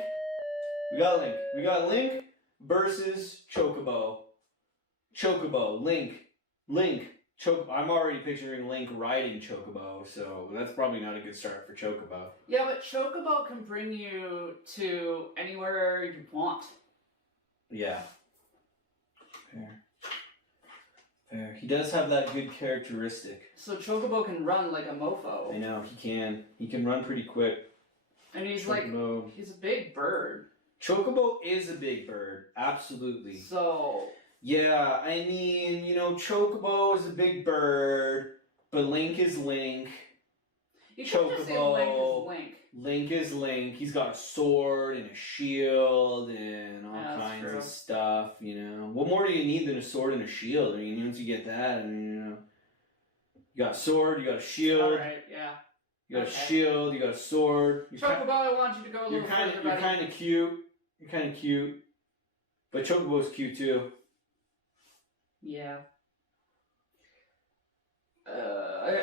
We got Link. We got Link versus Chocobo. Chocobo. Link. Chocobo. I'm already picturing Link riding Chocobo, so that's probably not a good start for Chocobo. Yeah, but Chocobo can bring you to anywhere you want. Yeah. Fair. He does have that good characteristic. So Chocobo can run like a mofo. I know, he can. He can run pretty quick. And he's Chocobo. he's a big bird. Chocobo is a big bird, absolutely. So... Yeah, I mean, you know, Chocobo is a big bird, but Link is Link. You can't just say Link is Link. Link is Link. He's got a sword and a shield and all kinds of stuff, you know. What more do you need than a sword and a shield? I mean, once you get that, I mean, you know. You got a sword, you got a shield. Alright, yeah. You got a shield, you got a sword. Chocobo, I want you to go a little further, buddy. You're kind of cute. You're kind of cute. But Chocobo's cute, too. Yeah.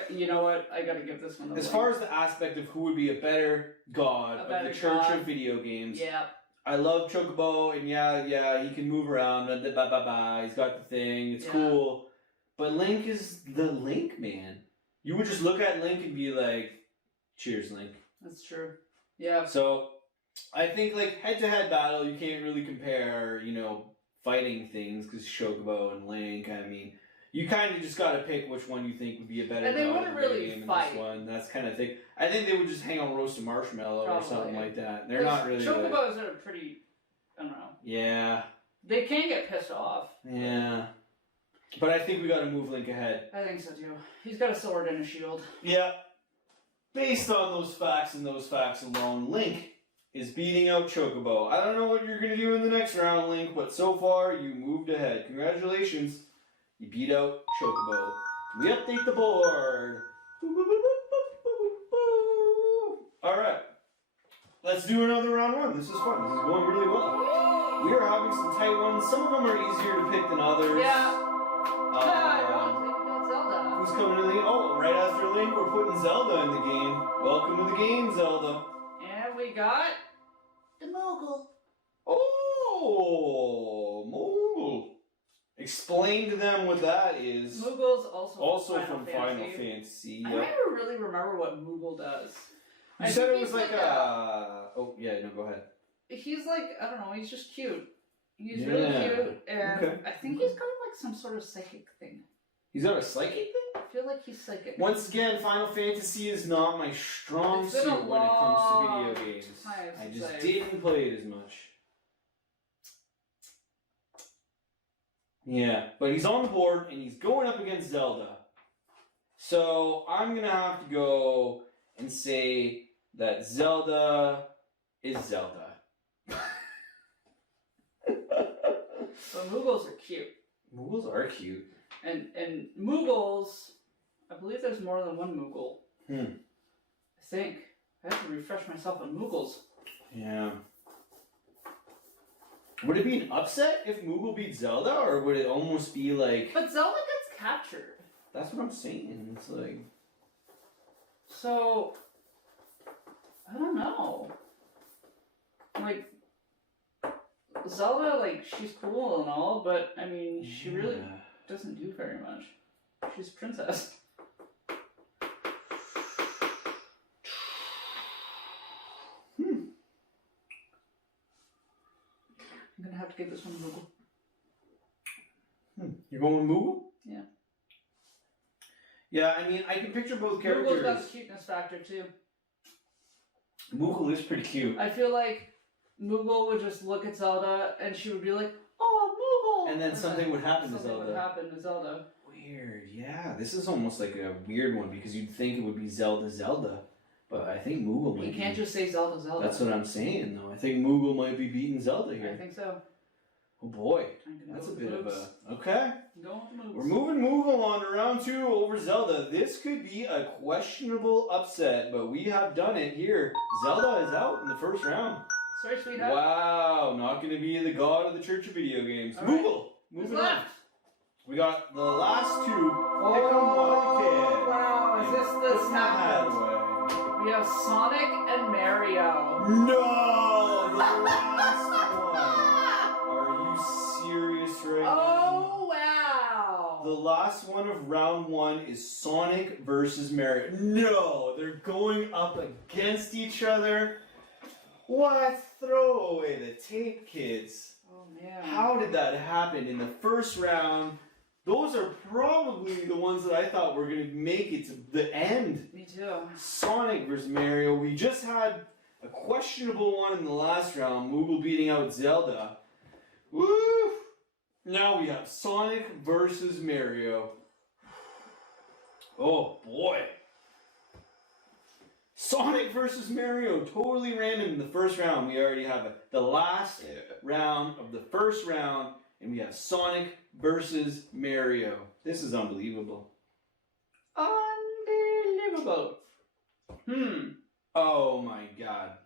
You know what? I gotta give this one a As far as the aspect of who would be a better god of the Church of Video Games, yeah. I love Chocobo, and yeah, he can move around. He's got the thing. It's cool. But Link is the Link, man. You would just look at Link and be like, cheers, Link. That's true. Yeah. So, I think, like, head-to-head battle, you can't really compare, fighting things, because Chocobo and Link, I mean, you kind of just got to pick which one you think would be a better and they wouldn't really game fight. In this one. That's kind of thing. I think they would just hang on roasted marshmallow or something like that. They're not really. Chocobos are pretty. I don't know. Yeah. They can get pissed off. Yeah. But I think we got to move Link ahead. I think so too. He's got a sword and a shield. Yeah. Based on those facts and those facts alone, Link is beating out Chocobo. I don't know what you're going to do in the next round, Link, but so far you moved ahead. Congratulations. You beat out Chocobo. We update the board. Alright. Let's do another round one. This is fun. This is going really well. We are having some tight ones. Some of them are easier to pick than others. Yeah. Ironically, we got Zelda. Who's coming to the game? Oh, right after Link, we're putting Zelda in the game. Welcome to the game, Zelda. And we got the Moogle. Oh, Moogle. Explain to them what that is. Moogle's also from Final Fantasy. I Yep. never really remember what Moogle does. You said it was like a... Oh, yeah, no, go ahead. He's like, I don't know, he's just cute. He's really cute, and I think he's got like some sort of psychic thing. He's got a psychic thing? I feel like he's psychic. Once again, Final Fantasy is not my strong suit when it comes to video games. I just didn't play it as much. Yeah, but he's on the board and he's going up against Zelda. So I'm going to have to go and say that Zelda is Zelda. But Moogles are cute. Moogles are cute. And Moogles, I believe there's more than one Moogle. I think. I have to refresh myself on Moogles. Yeah. Would it be an upset if Moogle beat Zelda, or would it almost be like... But Zelda gets captured. That's what I'm saying. It's like... So... I don't know. Like... Zelda, like, she's cool and all, but, I mean, she really doesn't do very much. She's a princess. I'm gonna have to give this one a Moogle. You're going with Moogle? Yeah. Yeah, I mean, I can picture both characters. Moogle's got the cuteness factor, too. Moogle is pretty cute. I feel like Moogle would just look at Zelda and she would be like, "Oh, Moogle!" And then something would happen to Zelda. Something would happen to Zelda. Weird, yeah. This is almost like a weird one because you'd think it would be Zelda. But I think Moogle might You can't just say Zelda. That's what I'm saying, though. I think Moogle might be beating Zelda here. I think so. Oh boy. That's a bit of a... Okay. Go with the moves. We're moving Moogle on to round 2 over Zelda. This could be a questionable upset, but we have done it here. Zelda is out in the first round. Sorry, sweetheart. Wow, not going to be the god of the Church of Video Games. All Moogle! Right. Moving Who's on. left? We got the last 2. Oh, wow. Is this the snap? We have Sonic and Mario. No! The last one! Are you serious right now? Oh, wow! The last one of round 1 is Sonic versus Mario. No! They're going up against each other. What? Throw away the tape, kids. Oh, man. How did that happen in the first round? Those are probably the ones that I thought were going to make it to the end. Me too. Sonic versus Mario. We just had a questionable one in the last round. Moogle beating out Zelda. Woo! Now we have Sonic versus Mario. Oh boy. Sonic versus Mario. Totally random in the first round. We already have the last round of the first round. And we have Sonic versus Mario. This is unbelievable. Unbelievable. Oh my god.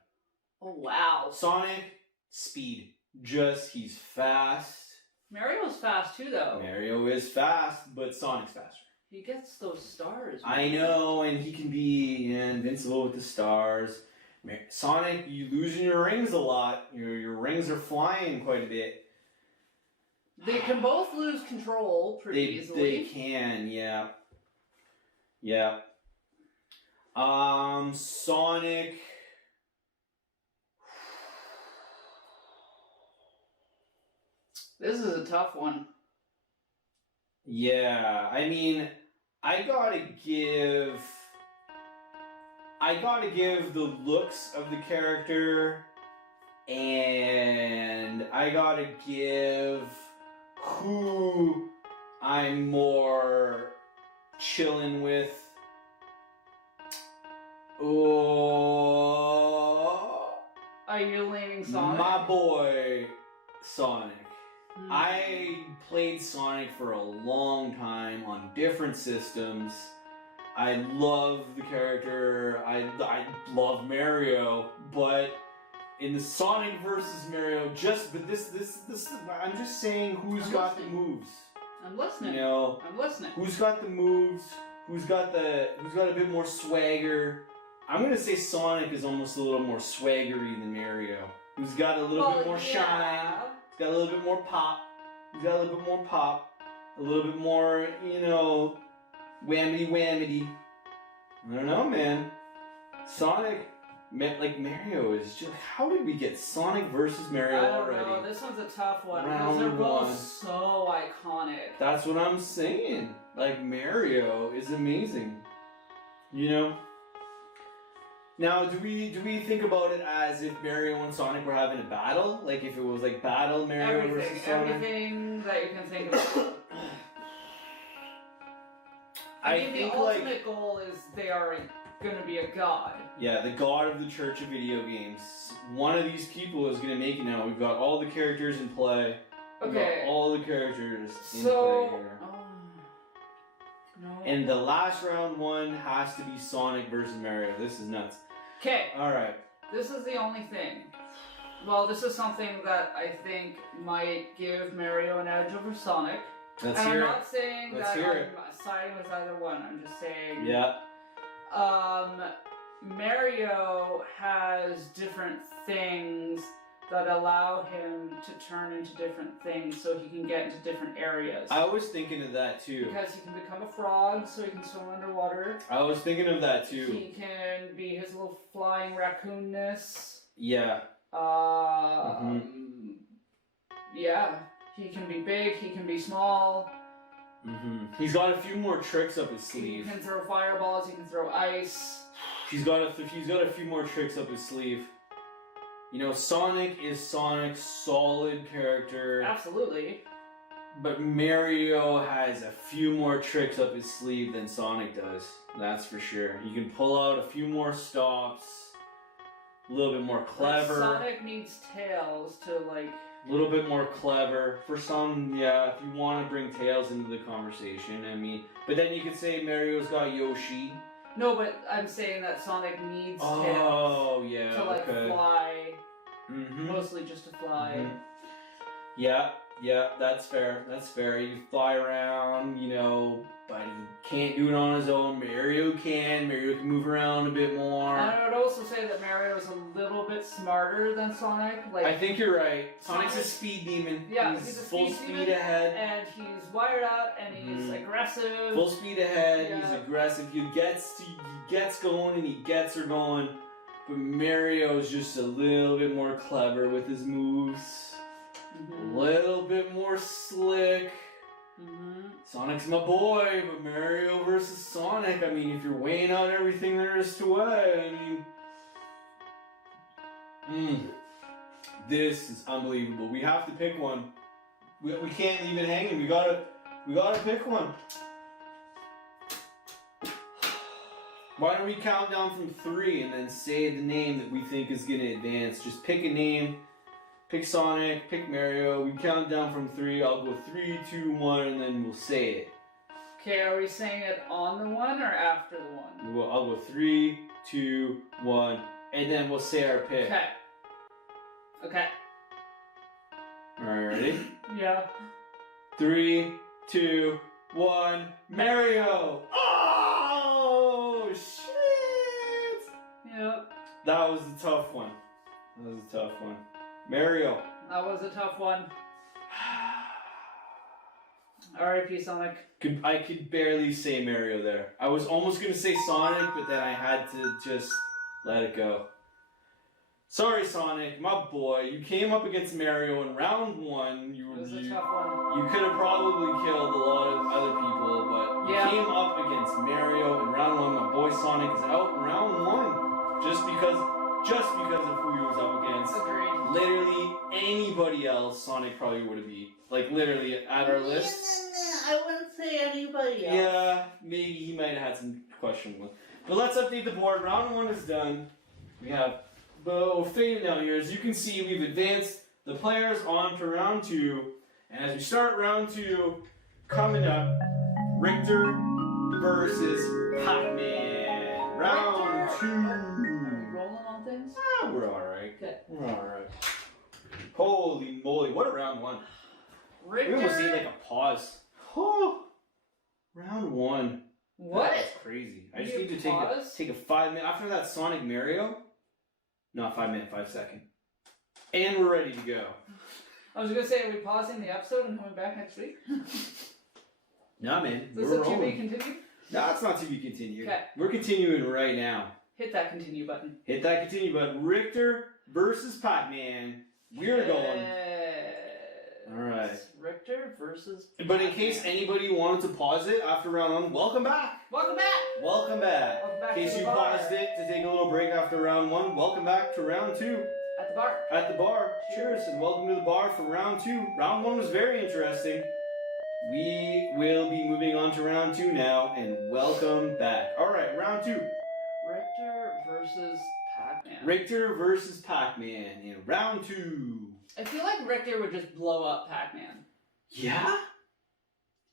Oh, wow. Sonic, speed. He's fast. Mario's fast too, though. Mario is fast, but Sonic's faster. He gets those stars. I know, and he can be invincible with the stars. Sonic, you losing your rings a lot. Your rings are flying quite a bit. They can both lose control pretty easily. They can, yeah. Yeah. Sonic. This is a tough one. Yeah, I mean, I gotta give the looks of the character, and I gotta give who I'm more chilling with. Oh, are you leaning Sonic? My boy, Sonic. I played Sonic for a long time on different systems. I love the character. I love Mario, but in the Sonic versus Mario, this I'm just saying who's got the moves. I'm listening. You know, I'm listening. Who's got the moves? Who's got a bit more swagger? I'm gonna say Sonic is almost a little more swaggery than Mario. Who's got a little bit more shine? He's got a little bit more pop. A little bit more, whammy. I don't know, man. Sonic, like Mario is just. How did we get Sonic versus Mario already? I don't know. This one's a tough one Round because they're both one. so iconic. That's what I'm saying. Like Mario is amazing. You know. Now, do we think about it as if Mario and Sonic were having a battle? Like if it was like battle Mario versus Sonic? Everything that you can think of. I think the ultimate goal is they are going to be a god. Yeah, the god of the Church of Video Games. One of these people is going to make it now. We've got all the characters in play. We've got all the characters in play here. No. And the last round one has to be Sonic versus Mario. This is nuts. Okay. Alright. This is the only thing. Well, this is something that I think might give Mario an edge over Sonic. Let's and hear I'm it. not saying Let's that hear I'm it. siding with either one. I'm just saying. Yeah. Mario has different things that allow him to turn into different things so he can get into different areas. I was thinking of that too. Because he can become a frog so he can swim underwater. I was thinking of that too. He can be his little flying raccoonness. Yeah. Yeah. He can be big, he can be small. He's got a few more tricks up his He sleeve. can throw fireballs, he can throw ice. He's got a few more tricks up his sleeve. You know, Sonic is Sonic's solid character. Absolutely. But Mario has a few more tricks up his sleeve than Sonic does. That's for sure. You can pull out a few more stops. A little bit more clever. Like Sonic needs Tails to like... A little bit more clever. For some, yeah, if you want to bring Tails into the conversation, I mean... But then you could say Mario's got Yoshi. No, but I'm saying that Sonic needs Tails. Oh, yeah, to like fly. Mostly just to fly. Yeah, that's fair. That's fair. You fly around, you know, but he can't do it on his own. Mario can. Mario can move around a bit more. And I would also say that Mario is a little bit smarter than Sonic. Like I think you're right. Sonic's a speed demon. Yeah, he's a full speed speed demon, ahead. and he's wired up, and he's aggressive. Full speed ahead. Yeah. He's aggressive. He gets going and he gets her going. But Mario's just a little bit more clever with his moves. A little bit more slick. Sonic's my boy, but Mario versus Sonic, I mean, if you're weighing out everything there is to weigh, I mean... This is unbelievable. We have to pick one. We can't leave it hanging. We gotta pick one. Why don't we count down from 3 and then say the name that we think is gonna advance? Just pick a name. Pick Sonic, pick Mario. We count down from 3. I'll go 3, 2, 1, and then we'll say it. Okay, are we saying it on the one or after the one? I'll go 3, 2, 1, and then we'll say our pick. Okay. Alright, ready? Yeah. 3, 2, 1, Mario! Oh, shit! Yep. That was a tough one. Mario. That was a tough one. R.I.P. Sonic. I could barely say Mario there. I was almost going to say Sonic, but then I had to just let it go. Sorry, Sonic, my boy. You came up against Mario in round 1. It was a tough one. You could have probably killed a lot of other people, but you came up against Mario in round 1. My boy Sonic is out in round 1 just because of who he was up against. Agreed. Literally anybody else, Sonic probably would have beat. Like literally at our list. I wouldn't say anybody else. Yeah, maybe he might have had some questionable. But let's update the board. Round 1 is done. We have fading down here. As you can see, we've advanced the players on to round 2. And as we start round 2, coming up, Richter versus PacMan. Round 2. Are we rolling on things? We're alright. Okay. We're alright. Holy moly, what a round 1. Richter. We almost need like a pause. Oh, round 1. What? That's crazy. I just need to pause? take a 5 minute after that Sonic Mario. Not 5 minute, 5 second. And we're ready to go. I was gonna say, are we pausing the episode and coming back next week? Nah, man. Is it to be continued? No, it's not to be continued. Okay. We're continuing right now. Hit that continue button. Hit that continue button. Richter versus PacMan. We're going. Alright. Richter versus But in case anybody wanted to pause it after round 1, welcome back. Welcome back. Welcome back. Welcome back. In case you paused it to take a little break after round 1, welcome back to round 2. At the bar. At the bar. Cheers and welcome to the bar for round 2. Round 1 was very interesting. We will be moving on to round 2 now, and welcome back. Alright, round 2. Richter versus PacMan. Richter versus PacMan in round 2. I feel like Richter would just blow up PacMan. Yeah?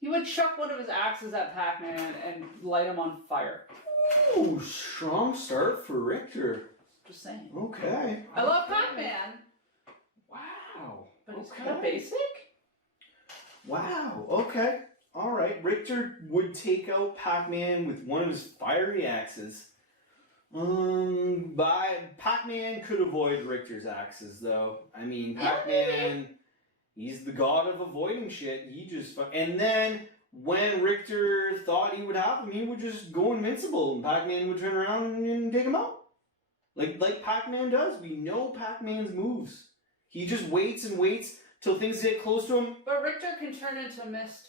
He would chuck one of his axes at PacMan and light him on fire. Ooh, strong start for Richter. Just saying. Okay. I love PacMan. Wow. But he's kind of basic. Wow, okay. Alright, Richter would take out PacMan with one of his fiery axes. PacMan could avoid Richter's axes, though. I mean, PacMan, he's the god of avoiding shit. He just... And then, when Richter thought he would have him, he would just go invincible, and PacMan would turn around and take him out. Like PacMan does. We know PacMan's moves. He just waits and waits till things get close to him. But Richter can turn into mist.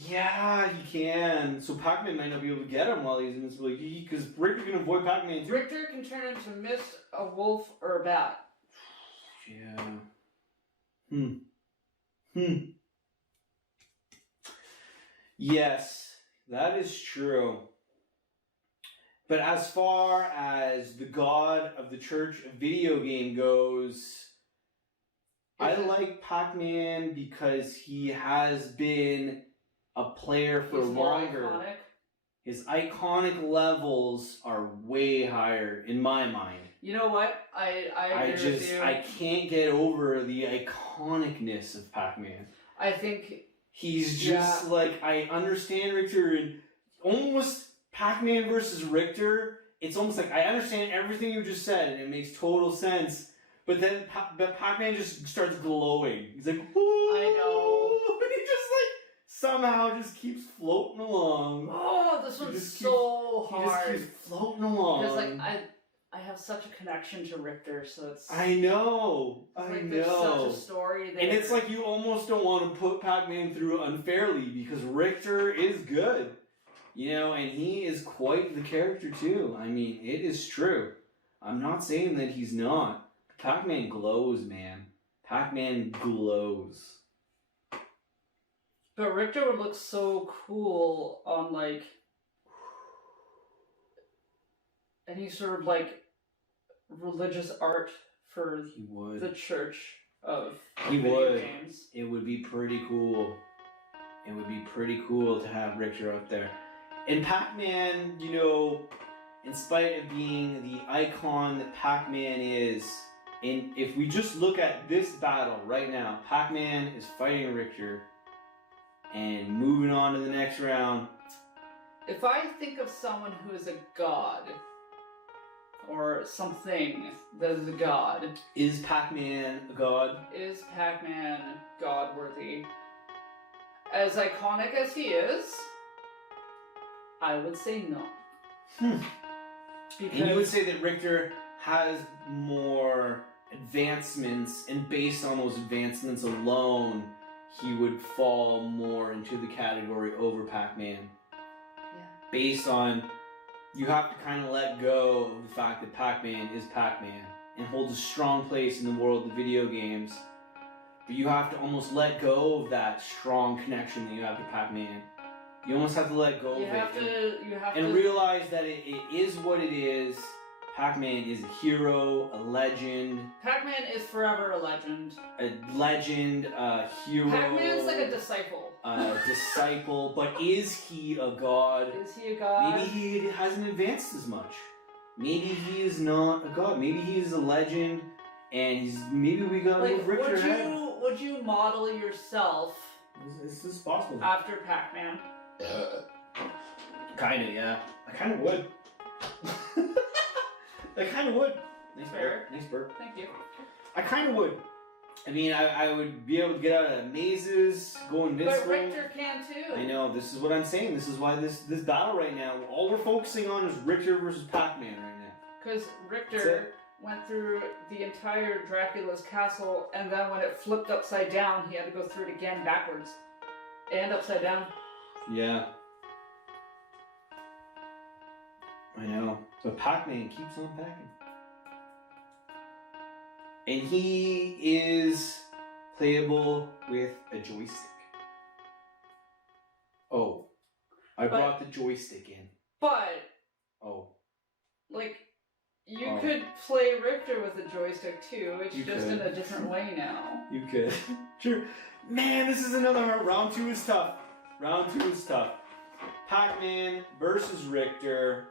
Yeah, he can. So PacMan might not be able to get him while he's invincible. Because Richter can avoid PacMan too. Richter can turn into mist, a wolf, or a bat. Yeah. Yes, that is true. But as far as the god of the church video game goes, I like PacMan because he has been a player for longer. Iconic. His iconic levels are way higher in my mind. You know what? I agree with you. I can't get over the iconicness of PacMan. I think he's just like, I understand Richter and almost PacMan versus Richter. It's almost like I understand everything you just said and it makes total sense. But then PacMan just starts glowing. He's like, whoo! I know. And he just like somehow just keeps floating along. Oh, this one's so hard. He just keeps floating along. Because like I have such a connection to Richter, so it's. I know. There's such a story there. And it's like you almost don't want to put PacMan through unfairly because Richter is good. You know, and he is quite the character too. I mean, it is true. I'm not saying that he's not. PacMan glows, man. PacMan glows. But Richter would look so cool on like any sort of like religious art for the church of video games. It would be pretty cool. It would be pretty cool to have Richter up there. And PacMan, you know, in spite of being the icon that PacMan is, and if we just look at this battle right now, PacMan is fighting Richter and moving on to the next round. If I think of someone who is a god, or something that is a god. Is Pac-Man a god? Is Pac-Man god-worthy? As iconic as he is, I would say no. Because... And you would say that Richter has more advancements, and based on those advancements alone, he would fall more into the category over Pac-Man. Yeah. Based on, you have to kind of let go of the fact that Pac-Man is Pac-Man and holds a strong place in the world of video games, but you have to almost let go of that strong connection that you have to Pac-Man. You almost have to let go of it and realize that it is what it is. Pac-Man is a hero, a legend. Pac-Man is forever a legend. A legend, a hero. Pac-Man's like a disciple. A disciple, but is he a god? Is he a god? Maybe he hasn't advanced as much. Maybe he is not a god. Maybe he is a legend, and maybe we got like, Richter ahead. Would you model yourself? Is this possible? After Pac-Man? Kinda, yeah. I kinda would. I kinda would. Nice burp. Nice burp. Thank you. I kinda would. I mean, I would be able to get out of mazes, go invincible. But Richter can too. I know, this is what I'm saying. This is why this battle right now, all we're focusing on is Richter versus Pac-Man right now. Because Richter went through the entire Dracula's castle, and then when it flipped upside down, he had to go through it again backwards. And upside down. Yeah. I know. But Pac-Man keeps on packing. And he is playable with a joystick. Oh. I brought the joystick in. But... Oh. Like, you could play Richter with a joystick too, it's You just could. in a different way now. You could. Sure. Man, this is another hard. Round 2 is tough. Round 2 is tough. Pac-Man versus Richter.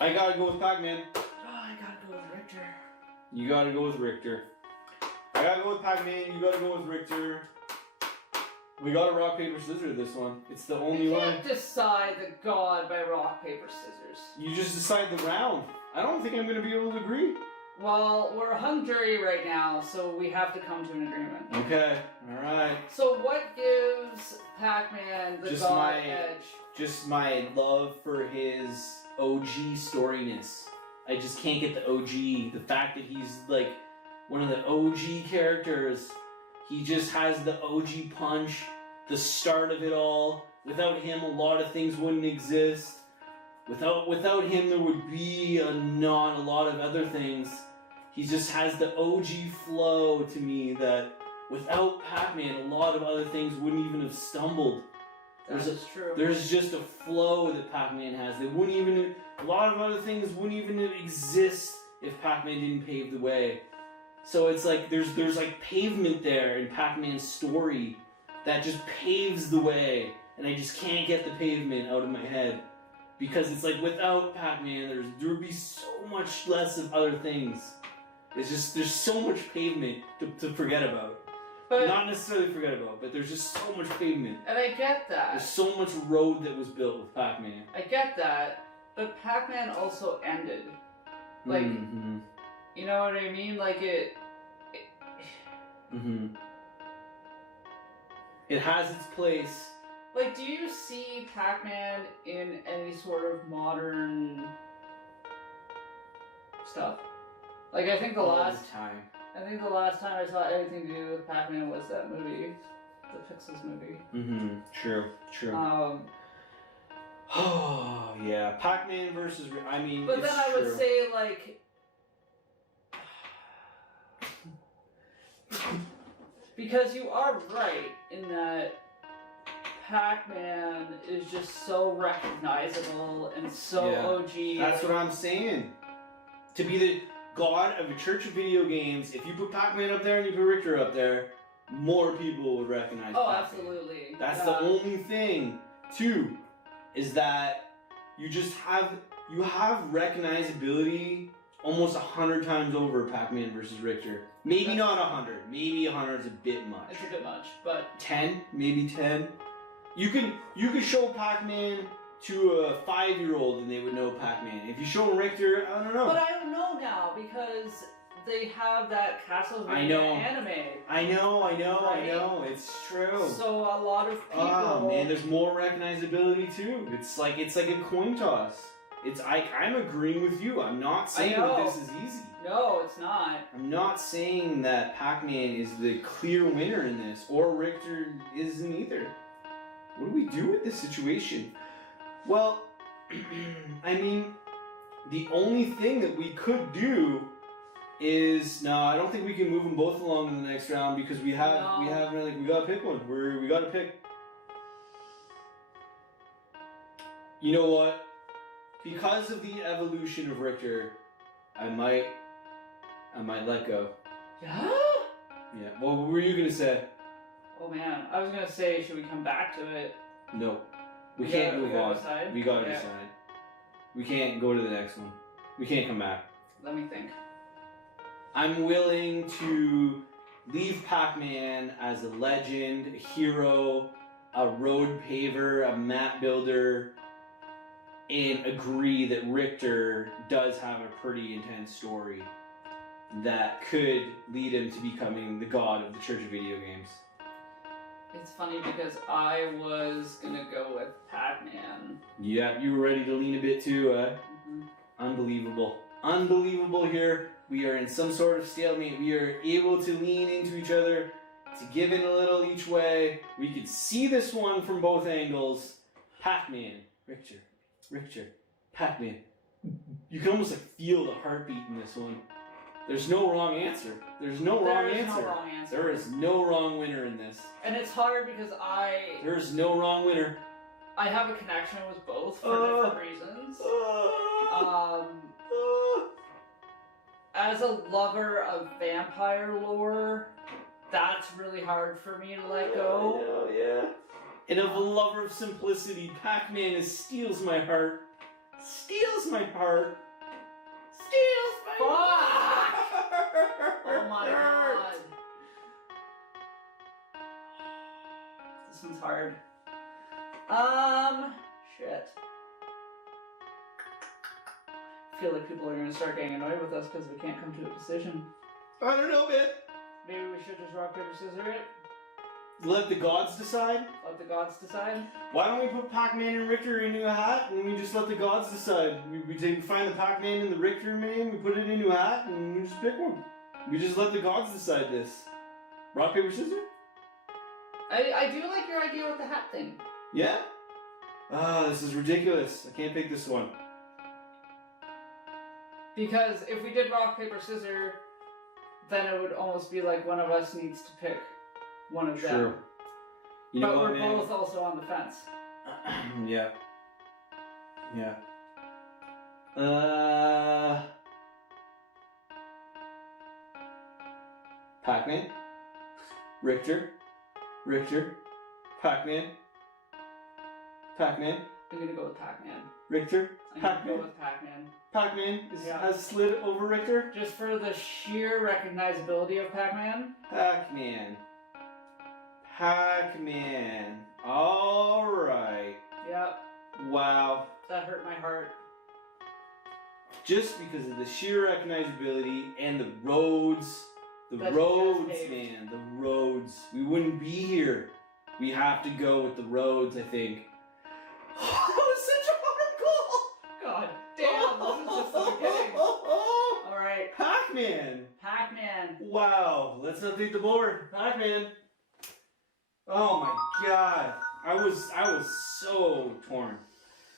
I gotta go with Pac-Man. Oh, I gotta go with Richter. You gotta go with Richter. I gotta go with Pac-Man. You gotta go with Richter. We gotta rock, paper, scissors this one. It's the only You one. can't decide the god by rock, paper, scissors. You just decide the round. I don't think I'm gonna be able to agree. Well, we're a hung jury right now, so we have to come to an agreement. Okay, alright. So what gives Pac-Man the god edge? Just my love for his OG storiness. I just can't get the OG. The fact that he's like one of the OG characters. He just has the OG punch, the start of it all. Without him, a lot of things wouldn't exist. Without him, there would be not a lot of other things. He just has the OG flow to me that without Pac-Man, a lot of other things wouldn't even have stumbled. That's true. There's just a flow that Pac-Man has. They wouldn't even, a lot of other things wouldn't even exist if Pac-Man didn't pave the way. So it's like there's like pavement there in Pac-Man's story that just paves the way, and I just can't get the pavement out of my head because it's like without Pac-Man, there would be so much less of other things. It's just there's so much pavement to forget about. But, not necessarily forget about, but there's just so much pavement. And I get that. There's so much road that was built with Pac-Man. I get that, but Pac-Man also ended. Like, you know what I mean? Like it has its place. Like, do you see Pac-Man in any sort of modern stuff? Like, I think the last time I saw anything to do with Pac-Man was that movie, the Pixels movie. True. Oh yeah, Pac-Man versus. I mean, but then I would say like, because you are right in that Pac-Man is just so recognizable and so OG. That's what I'm saying. To be the god of a church of video games, if you put Pac-Man up there and you put Richter up there, more people would recognize Pac-Man. Absolutely. That's the only thing, too, is that you have recognizability almost 100 times over Pac-Man versus Richter. Maybe not 100. Maybe 100 is a bit much. It's a bit much, but 10, maybe 10. You could show Pac-Man to a 5-year-old and they would know Pac-Man. If you show them Richter, I don't know. But I don't know now because they have that Castlevania anime. I know. It's true. So a lot of people. Oh man, there's more recognizability too. It's like a coin toss. I'm agreeing with you. I'm not saying that this is easy. No, it's not. I'm not saying that Pac-Man is the clear winner in this, or Richter isn't either. What do we do with this situation? Well, I mean, the only thing that we could do is I don't think we can move them both along in the next round because we gotta pick one. We gotta pick. You know what? Because of the evolution of Richter, I might let go. Yeah? Yeah. Well, what were you gonna say? Oh man, I was gonna say, should we come back to it? No. We can't move on. Decide? We gotta decide. We can't go to the next one. We can't come back. Let me think. I'm willing to leave Pac-Man as a legend, a hero, a road paver, a map builder, and agree that Richter does have a pretty intense story that could lead him to becoming the god of the Church of Video Games. It's funny because I was gonna go with Pac-Man. Yeah, you were ready to lean a bit too, Unbelievable. Unbelievable here. We are in some sort of stalemate. We are able to lean into each other, to give in a little each way. We can see this one from both angles. Pac-Man, Richter, Pac-Man. You can almost feel the heartbeat in this one. There's no wrong answer. There's no wrong answer. No wrong answer. There is no wrong winner in this. And it's hard because There's no wrong winner. I have a connection with both for different reasons. As a lover of vampire lore, that's really hard for me to let go. Yeah. And of a lover of simplicity, Pac-Man steals my heart. Steals my heart. Steals my heart. Oh my god. This one's hard. Shit. I feel like people are gonna start getting annoyed with us because we can't come to a decision. I don't know, man. Maybe we should just rock, paper, scissors it? Let the gods decide? Let the gods decide? Why don't we put Pac-Man and Richter into a hat and we just let the gods decide? We find the Pac-Man and the Richter name, we put it into a hat and we just pick one. We just let the gods decide this. Rock, paper, scissors? I do like your idea with the hat thing. Yeah? Ah, this is ridiculous. I can't pick this one. Because if we did rock, paper, scissors, then it would almost be like one of us needs to pick one of them. Sure. You know but what, we're man? both also on the fence. Yeah. Pac-Man? Richter? Pac-Man? I'm gonna go with Pac-Man. Richter? I'm gonna go with Pac-Man. Pac-Man has slid over Richter? Just for the sheer recognizability of Pac-Man. Pac-Man. Alright. Yep. Wow. That hurt my heart. Just because of the sheer recognizability and the roads. The roads. We wouldn't be here. We have to go with the roads, I think. That was such a hard call! God damn, this is just the beginning. Alright. Pac-Man. Wow. Let's not take the board. Pac-Man. Oh my god. I was so torn.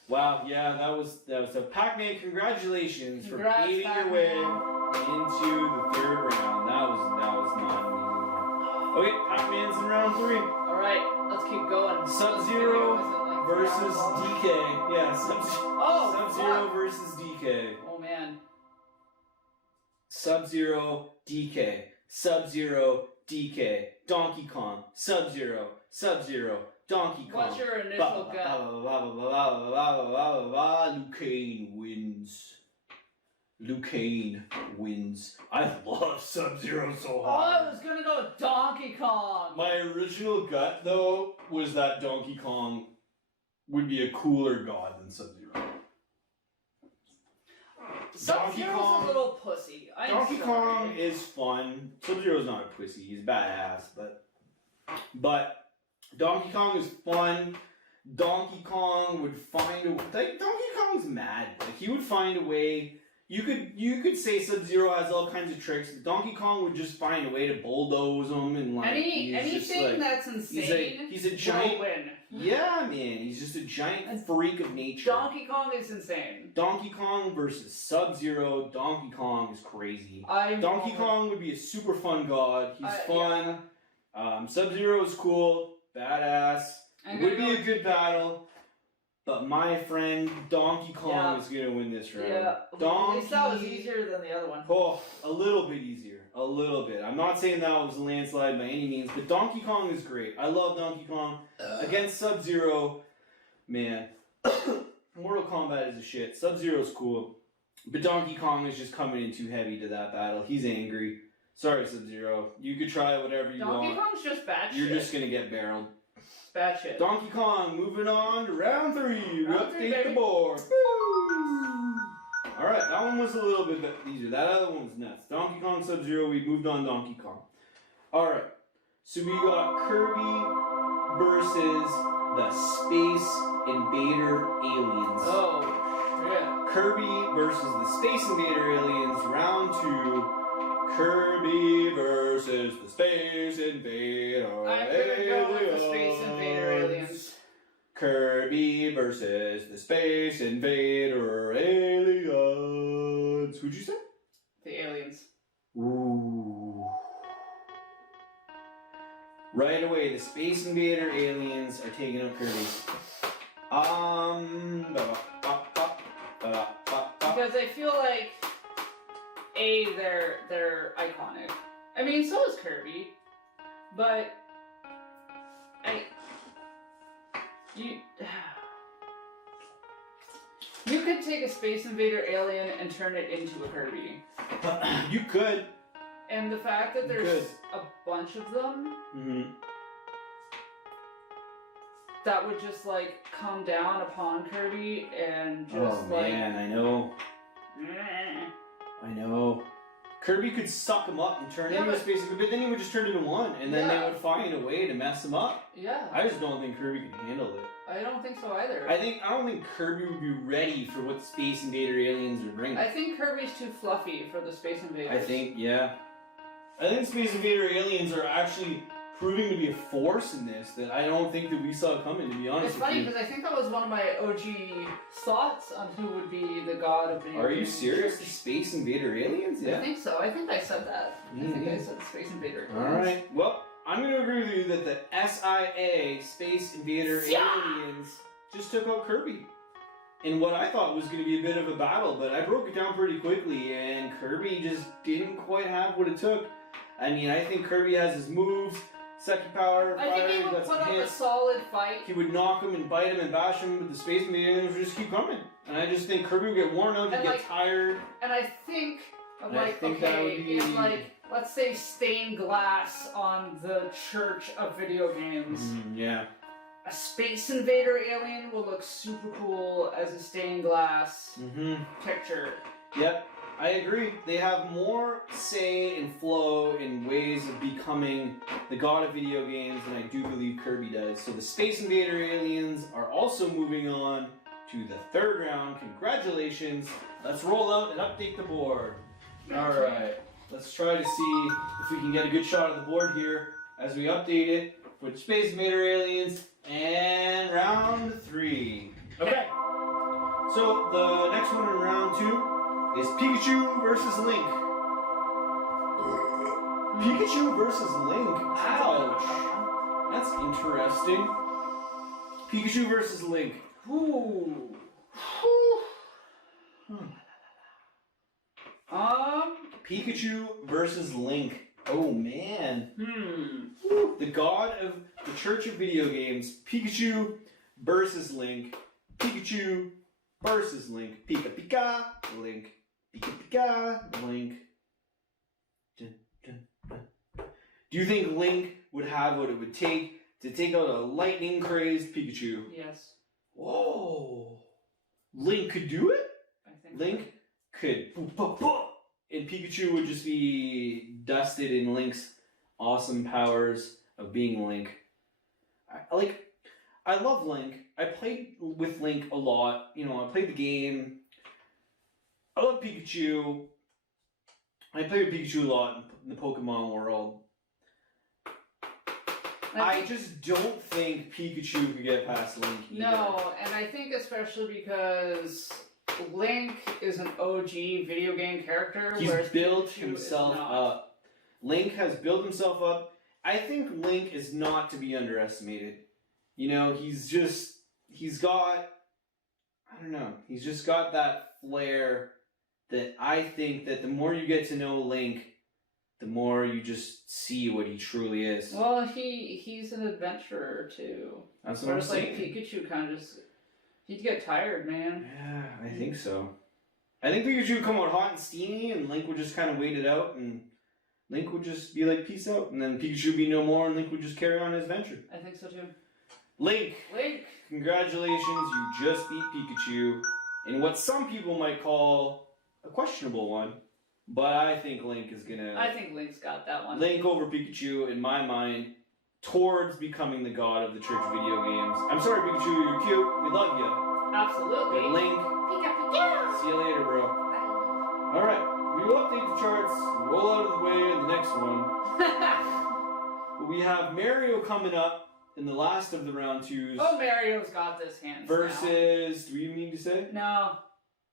Wow, yeah, that was a Pac-Man, congratulations for paving your way into the third round. That was not an easy one. Okay, Pac-Man's in round 3. Alright, let's keep going. SubZero versus DK. Yeah, SubZero versus DK. Oh man. SubZero, DK. SubZero, DK. Donkey Kong. SubZero. Donkey Kong. What's your initial gut? Liu Kang wins. I love SubZero so Oh, hard. I was gonna go with Donkey Kong. My original gut, though, was that Donkey Kong would be a cooler god than SubZero. SubZero's a little pussy. Donkey Kong is fun. SubZero's not a pussy. He's badass, but Donkey Kong is fun. Donkey Kong would find a like. Donkey Kong's mad. Like he would find a way. You could say SubZero has all kinds of tricks. But Donkey Kong would just find a way to bulldoze them and like anything that's insane. He's a giant. Will win. Yeah, man. He's just a giant freak of nature. Donkey Kong is insane. Donkey Kong versus SubZero. Donkey Kong is crazy. Donkey Kong would be a super fun god. He's fun. Yeah. SubZero is cool, badass. Would be a good battle. But my friend, Donkey Kong is gonna win this round. Yeah, at least that was easier than the other one. Oh, a little bit easier. A little bit. I'm not saying that was a landslide by any means, but Donkey Kong is great. I love Donkey Kong. Against SubZero, man. Mortal Kombat is a shit. SubZero's cool. But Donkey Kong is just coming in too heavy to that battle. He's angry. Sorry, SubZero. You could try whatever you want. Donkey Kong's just bad shit. You're just gonna get barreled. Bad shit. Donkey Kong, moving on to round 3. Update the board. Alright, that one was a little bit easier. That other one was nuts. Donkey Kong, SubZero, we moved on Donkey Kong. Alright, so we got Kirby versus the Space Invader Aliens. Oh, yeah. Kirby versus the Space Invader Aliens, round 2. Kirby versus the Space Invader I'm gonna go with the Space Invader Aliens. Kirby versus the Space Invader Aliens. Who'd you say? The aliens. Ooh. Right away, the Space Invader Aliens are taking out Kirby. Because I feel like they're iconic. I mean, so is Kirby, but you could take a Space Invader alien and turn it into a Kirby. You could. And the fact that there's a bunch of them, that would just like come down upon Kirby and just man, I know. I know. Kirby could suck him up and turn into a Space Invader, but then he would just turn into one, and then they would find a way to mess him up. Yeah. I just don't think Kirby can handle it. I don't think so either. I don't think Kirby would be ready for what Space Invader Aliens would bring. I think Kirby's too fluffy for the Space Invaders. I think Space Invader Aliens are actually proving to be a force in this that I don't think that we saw coming, to be honest It's funny because I think that was one of my OG thoughts on who would be the god of video Are you serious? The Space Invader Aliens? Yeah. I think so. I think I said that. I think I said Space Invader Aliens. Alright. Well, I'm going to agree with you that the SIA, Space Invader Aliens, just took out Kirby. In what I thought was going to be a bit of a battle, but I broke it down pretty quickly, and Kirby just didn't quite have what it took. I mean, I think Kirby has his moves. Second power, I think he would put up a solid fight. He would knock him and bite him and bash him, but the Space Invaders would just keep coming. And I just think Kirby would get worn out, he'd get tired. And I think, let's say stained glass on the church of video games. Yeah. A Space Invader alien will look super cool as a stained glass picture. Yep. I agree. They have more say and flow in ways of becoming the god of video games than I do believe Kirby does. So the Space Invader Aliens are also moving on to the 3rd round. Congratulations. Let's roll out and update the board. Alright. Let's try to see if we can get a good shot of the board here as we update it for Space Invader Aliens and round 3. Okay. So the next one in round 2 is Pikachu versus Link. Pikachu versus Link. Ouch. That's interesting. Pikachu versus Link. Ooh. Pikachu versus Link. Oh man. The god of the Church of Video Games. Pikachu versus Link. Pikachu versus Link. Pika Pika. Link. Pika Pika. Link. Do you think Link would have what it would take to take out a lightning crazed Pikachu? Yes. Whoa. Link could do it? I think Link could... And Pikachu would just be dusted in Link's awesome powers of being Link. I love Link. I played with Link a lot. You know, I played the game. I love Pikachu. I played with Pikachu a lot in the Pokemon world. I just don't think Pikachu could get past Link either. No, and I think especially because Link is an OG video game character. He's built Pikachu himself up. Link has built himself up. I think Link is not to be underestimated. You know, he's got, I don't know, he's just got that flair that I think that the more you get to know Link, the more you just see what he truly is. Well, he's an adventurer too. That's what I'm saying. Whereas like Pikachu kind of just, he'd get tired, man. Yeah, I think so. I think Pikachu would come out hot and steamy, and Link would just kind of wait it out, and Link would just be like, peace out, and then Pikachu would be no more, and Link would just carry on his adventure. I think so too. Link! Link! Congratulations, you just beat Pikachu in what some people might call a questionable one, but I think Link is gonna... I think Link's got that one. Link over Pikachu, in my mind, towards becoming the god of the church of video games. I'm sorry, Pikachu, you're cute, we love you. Absolutely. But Link, Pikachu! see you later, bro. Bye. Alright, we will update the charts, roll out of the way in the next one. We have Mario coming up in the last of the round twos. Oh, Mario's got this hands versus, do you mean to say? No.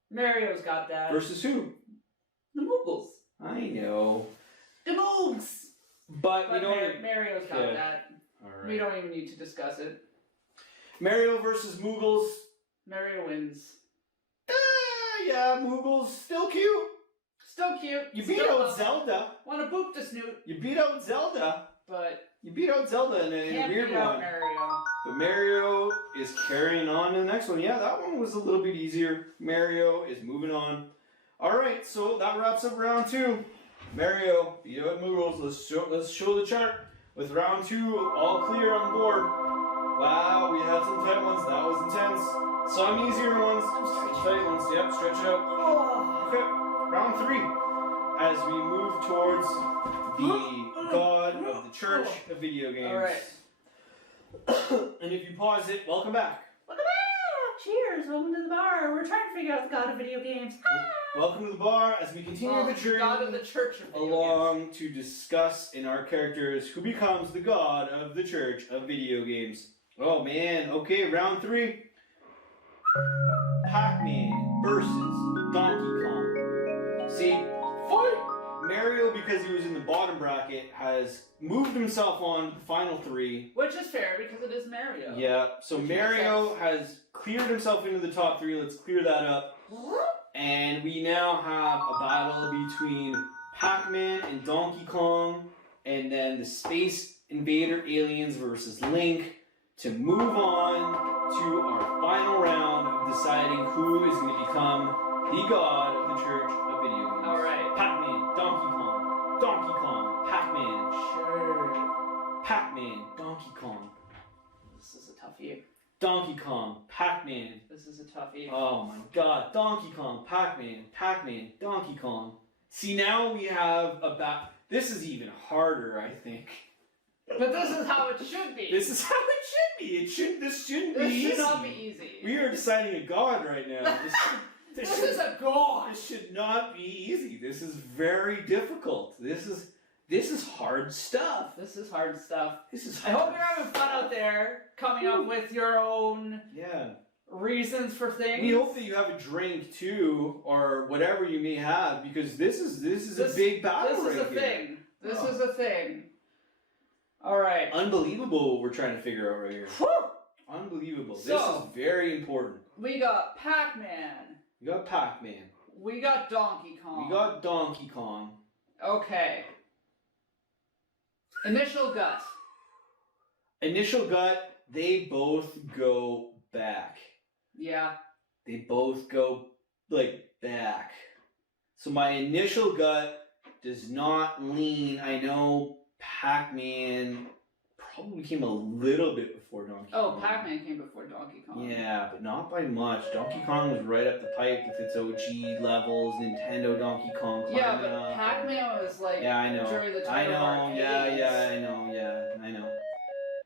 Mario's got that. Versus who? The Moogles. I know. The Moogs! But we don't... Mario's got that. Alright. We don't even need to discuss it. Mario versus Moogles. Mario wins. Yeah, Moogles. Still cute. Still cute. You beat out Zelda. Wanna boop the snoot. You beat out Zelda. But... You beat out Zelda in a weird beat out one. Mario. But Mario is carrying on to the next one. Yeah, that one was a little bit easier. Mario is moving on. Alright, so that wraps up round two. Mario beat out Moogles. Let's show the chart. With round two all clear on the board. Wow, we had some tight ones. That was intense. Some easier ones. Some tight ones. Yep, stretch it out. Okay, round three. As we move towards the god of the church of video games. Alright. And if you pause it, welcome back. Welcome back! Cheers! Welcome to the bar. We're trying to figure out the god of video games. Welcome to the bar as we continue the journey god of the church of video along games. to discuss in our characters who becomes the god of the church of video games. Oh man, okay, round three. PacMan versus Donkey Kong. See, Mario, because he was in the bottom bracket, has moved himself on to the final three. Which is fair, because it is Mario. Yeah, so Mario has cleared himself into the top three. Let's clear that up. And we now have a battle between Pac-Man and Donkey Kong, and then the Space Invader aliens versus Link to move on to our final round of deciding who is going to become the god of the church of video games. Alright. Pac-Man, Donkey Kong, Pac-Man. Sure. Pac-Man, Donkey Kong. This is a toughie. Donkey Kong, Pac-Man. This is a toughie. Oh my god, Donkey Kong, Pac-Man, Donkey Kong. See, now we have this is even harder, I think. But this is how it should be. This is how it should be. This shouldn't be easy. This should not be easy. We are deciding a god right now. This is a god. This should not be easy. This is very difficult. This is hard stuff. This is hard stuff. I hope you're having fun out there, coming up with your own reasons for things. We hope that you have a drink too, or whatever you may have, because this is a big battle. This is a thing. This is a thing. All right. Unbelievable what we're trying to figure out right here. Whew! Unbelievable. So, this is very important. We got Pac-Man. We got Pac-Man. We got Donkey Kong. We got Donkey Kong. Okay. Initial gut. Initial gut, they both go back. Yeah. They both go, back. So my initial gut does not lean. I know Pac-Man probably came a little bit before Donkey Kong. Oh, PacMan came before Donkey Kong. Yeah, but not by much. Donkey Kong was right up the pipe with its OG levels, Nintendo Donkey Kong. Yeah, but PacMan was like I know. during the time I of know. arcades. I know.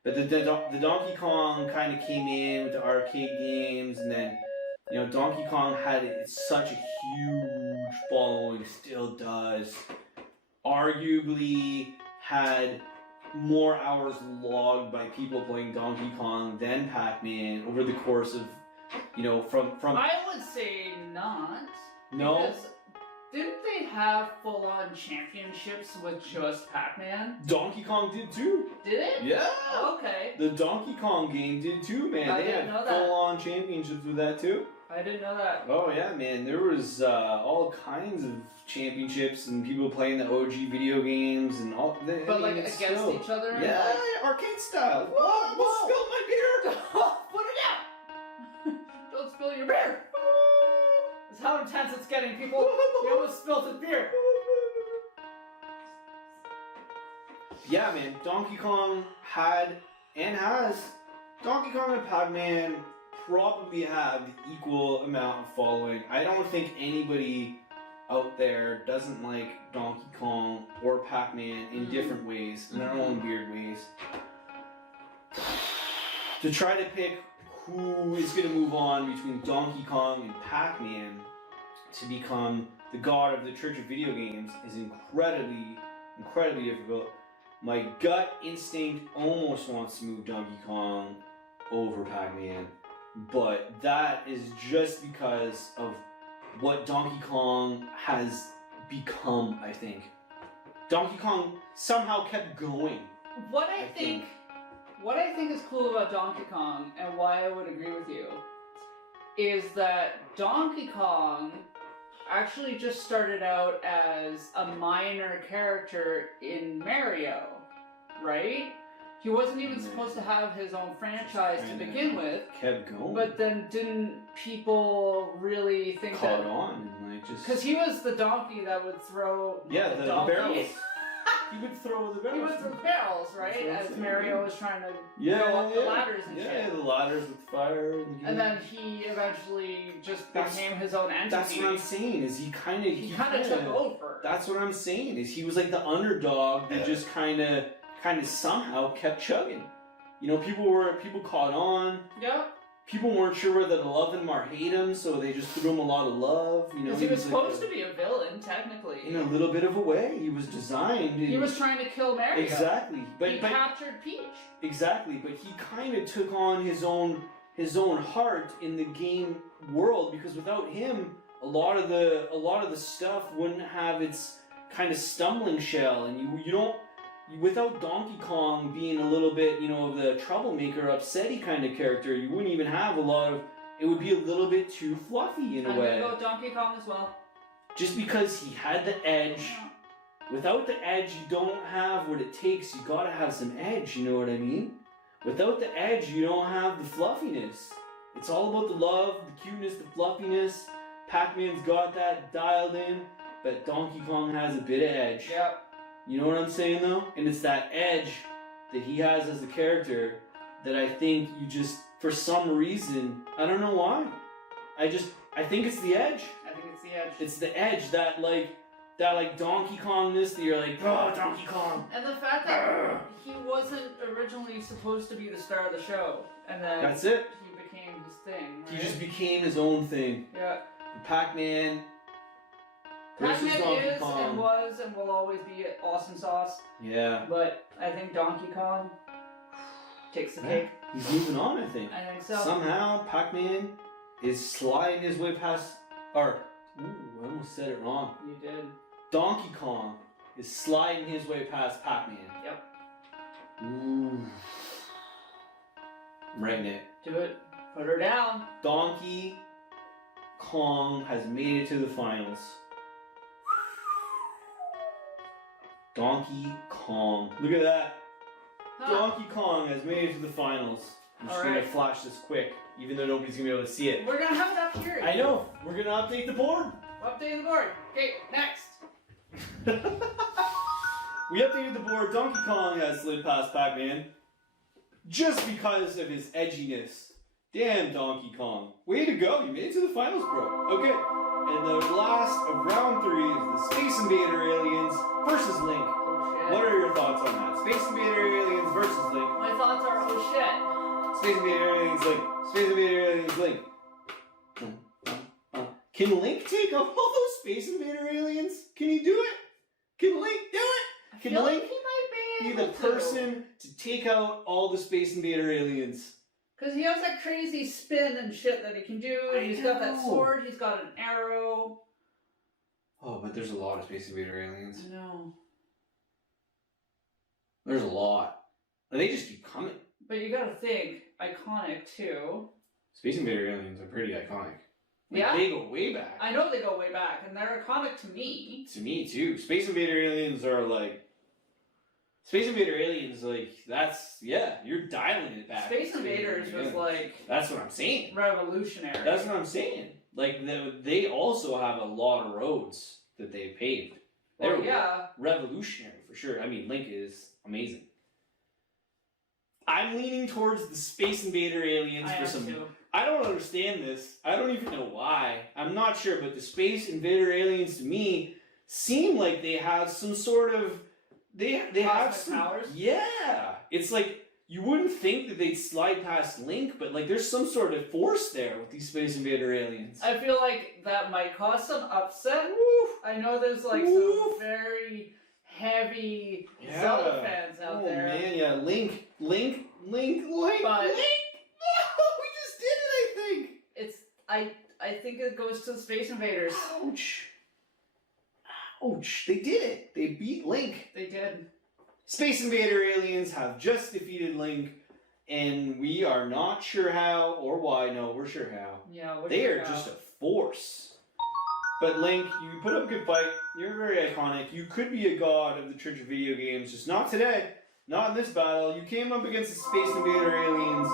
But the Donkey Kong kind of came in with the arcade games, and then Donkey Kong had such a huge following, still does. Arguably had more hours logged by people playing Donkey Kong than Pac-Man over the course of, from. I would say not. No. Because didn't they have full-on championships with just Pac-Man? Donkey Kong did too. Did it? Yeah. Okay. The Donkey Kong game did too, man. I they didn't had know that. full-on championships with that too. I didn't know that. Oh yeah, man. There was all kinds of championships and people playing the OG video games and all. But like against each other? Yeah, arcade style. Whoa! Spilled my beer! Put it out! Don't spill your beer! That's how intense it's getting, people. You almost spilled his beer. Yeah, man. Donkey Kong had and has. Donkey Kong and Pac-Man probably have the equal amount of following. I don't think anybody out there doesn't like Donkey Kong or Pac-Man in different ways, in their own weird ways. To try to pick who is going to move on between Donkey Kong and Pac-Man to become the god of the Church of Video Games is incredibly difficult. My gut instinct almost wants to move Donkey Kong over Pac-Man, but that is just because of what Donkey Kong has become, I think. Donkey Kong somehow kept going. What I think is cool about Donkey Kong, and why I would agree with you, is that Donkey Kong actually just started out as a minor character in Mario, right? He wasn't even supposed to have his own franchise to begin with. Kept going. But then didn't people really think caught on and like just... Because he was the donkey that would throw the barrels. He would throw the barrels. He would throw barrels, right? As Mario was trying to go up the ladders and shit. Yeah, the ladders with fire. And then he eventually just became his own entity. That's what I'm saying, is he kind of took over. That's what I'm saying, is he was like the underdog that just kind of somehow kept chugging. People caught on. Yep. People weren't sure whether to love him or hate him, so they just threw him a lot of love. Because he was supposed to be a villain, technically. In a little bit of a way. He was designed. He was trying to kill Mario. Exactly. He captured Peach. Exactly, but he kind of took on his own heart in the game world, because without him, a lot of the stuff wouldn't have its kind of stumbling shell, and you don't. Without Donkey Kong being a little bit, the troublemaker, upsetty kind of character, you wouldn't even have a lot of... It would be a little bit too fluffy in a way. I'm gonna go Donkey Kong as well. Just because he had the edge. Without the edge, you don't have what it takes. You gotta have some edge, you know what I mean? Without the edge, you don't have the fluffiness. It's all about the love, the cuteness, the fluffiness. Pac-Man's got that dialed in, but Donkey Kong has a bit of edge. Yep. You know what I'm saying, though? And it's that edge that he has as a character that I think you just, for some reason, I don't know why. I think it's the edge. I think it's the edge. It's the edge, that Donkey Kongness that you're like, oh, Donkey Kong. And the fact that he wasn't originally supposed to be the star of the show, and then that's it. He became his thing. Right? He just became his own thing. Yeah. Pac-Man. Pac-Man is and was and will always be awesome sauce. Yeah. But I think Donkey Kong takes the cake. He's moving on, I think. I think so. Somehow, Pac-Man is sliding his way past... I almost said it wrong. You did. Donkey Kong is sliding his way past Pac-Man. Yep. Ooh. I'm writing it. Do it. Put her down. Donkey Kong has made it to the finals. Donkey Kong. Look at that. Huh. Donkey Kong has made it to the finals. I'm just going to flash this quick, even though nobody's going to be able to see it. We're going to have it up here. I know. We're going to update the board. Update the board. Okay, next. We updated the board. Donkey Kong has slid past Pac-Man. just because of his edginess. Damn, Donkey Kong. Way to go, you made it to the finals, bro. Okay, and the last of round 3 is the Space Invader Aliens versus Link. Oh shit. What are your thoughts on that? Space Invader Aliens versus Link. My thoughts are, oh shit. Space Invader Aliens Link. Space Invader Aliens Link. Can Link take out all those Space Invader aliens? Can he do it? Can Link do it? Can Link he might be be the able to. person to take out all the Space Invader aliens? Because he has that crazy spin and shit that he can do, and he's got that know. sword, he's got an arrow. Oh, but there's a lot of Space Invader aliens. I know. There's a lot. And they just keep coming. But you gotta think, iconic too. Space Invader aliens are pretty iconic. Like, Yeah? they go way back. I know they go way back, and they're iconic to me. To me, too. Space Invader aliens are like... Space Invader aliens, like, that's... Yeah, you're dialing it back. Space Invaders was like That's what I'm saying. revolutionary. That's what I'm saying. Like, they also have a lot of roads that they paved. They're revolutionary, for sure. I mean, Link is amazing. I'm leaning towards the Space Invader aliens for some... Too. I don't understand this. I don't even know why. I'm not sure, but the Space Invader aliens to me seem like they have some sort of they have some powers? Yeah. It's like you wouldn't think that they'd slide past Link, but like there's some sort of force there with these Space Invader aliens. I feel like that might cause some upset. Woof. I know there's like Woof. some very heavy Yeah. Zelda fans out there. Oh man, yeah, Link. But- Link. No, we just did it, I think. It's I think it goes to the Space Invaders. Ouch. Ouch. They did it. They beat Link. They did. Space Invader aliens have just defeated Link, and we are not sure how or why. No, we're sure how. Yeah, They are just a force. But Link, you put up a good fight. You're very iconic. You could be a god of the Church of Video Games, just not today. Not in this battle. You came up against the Space Invader aliens,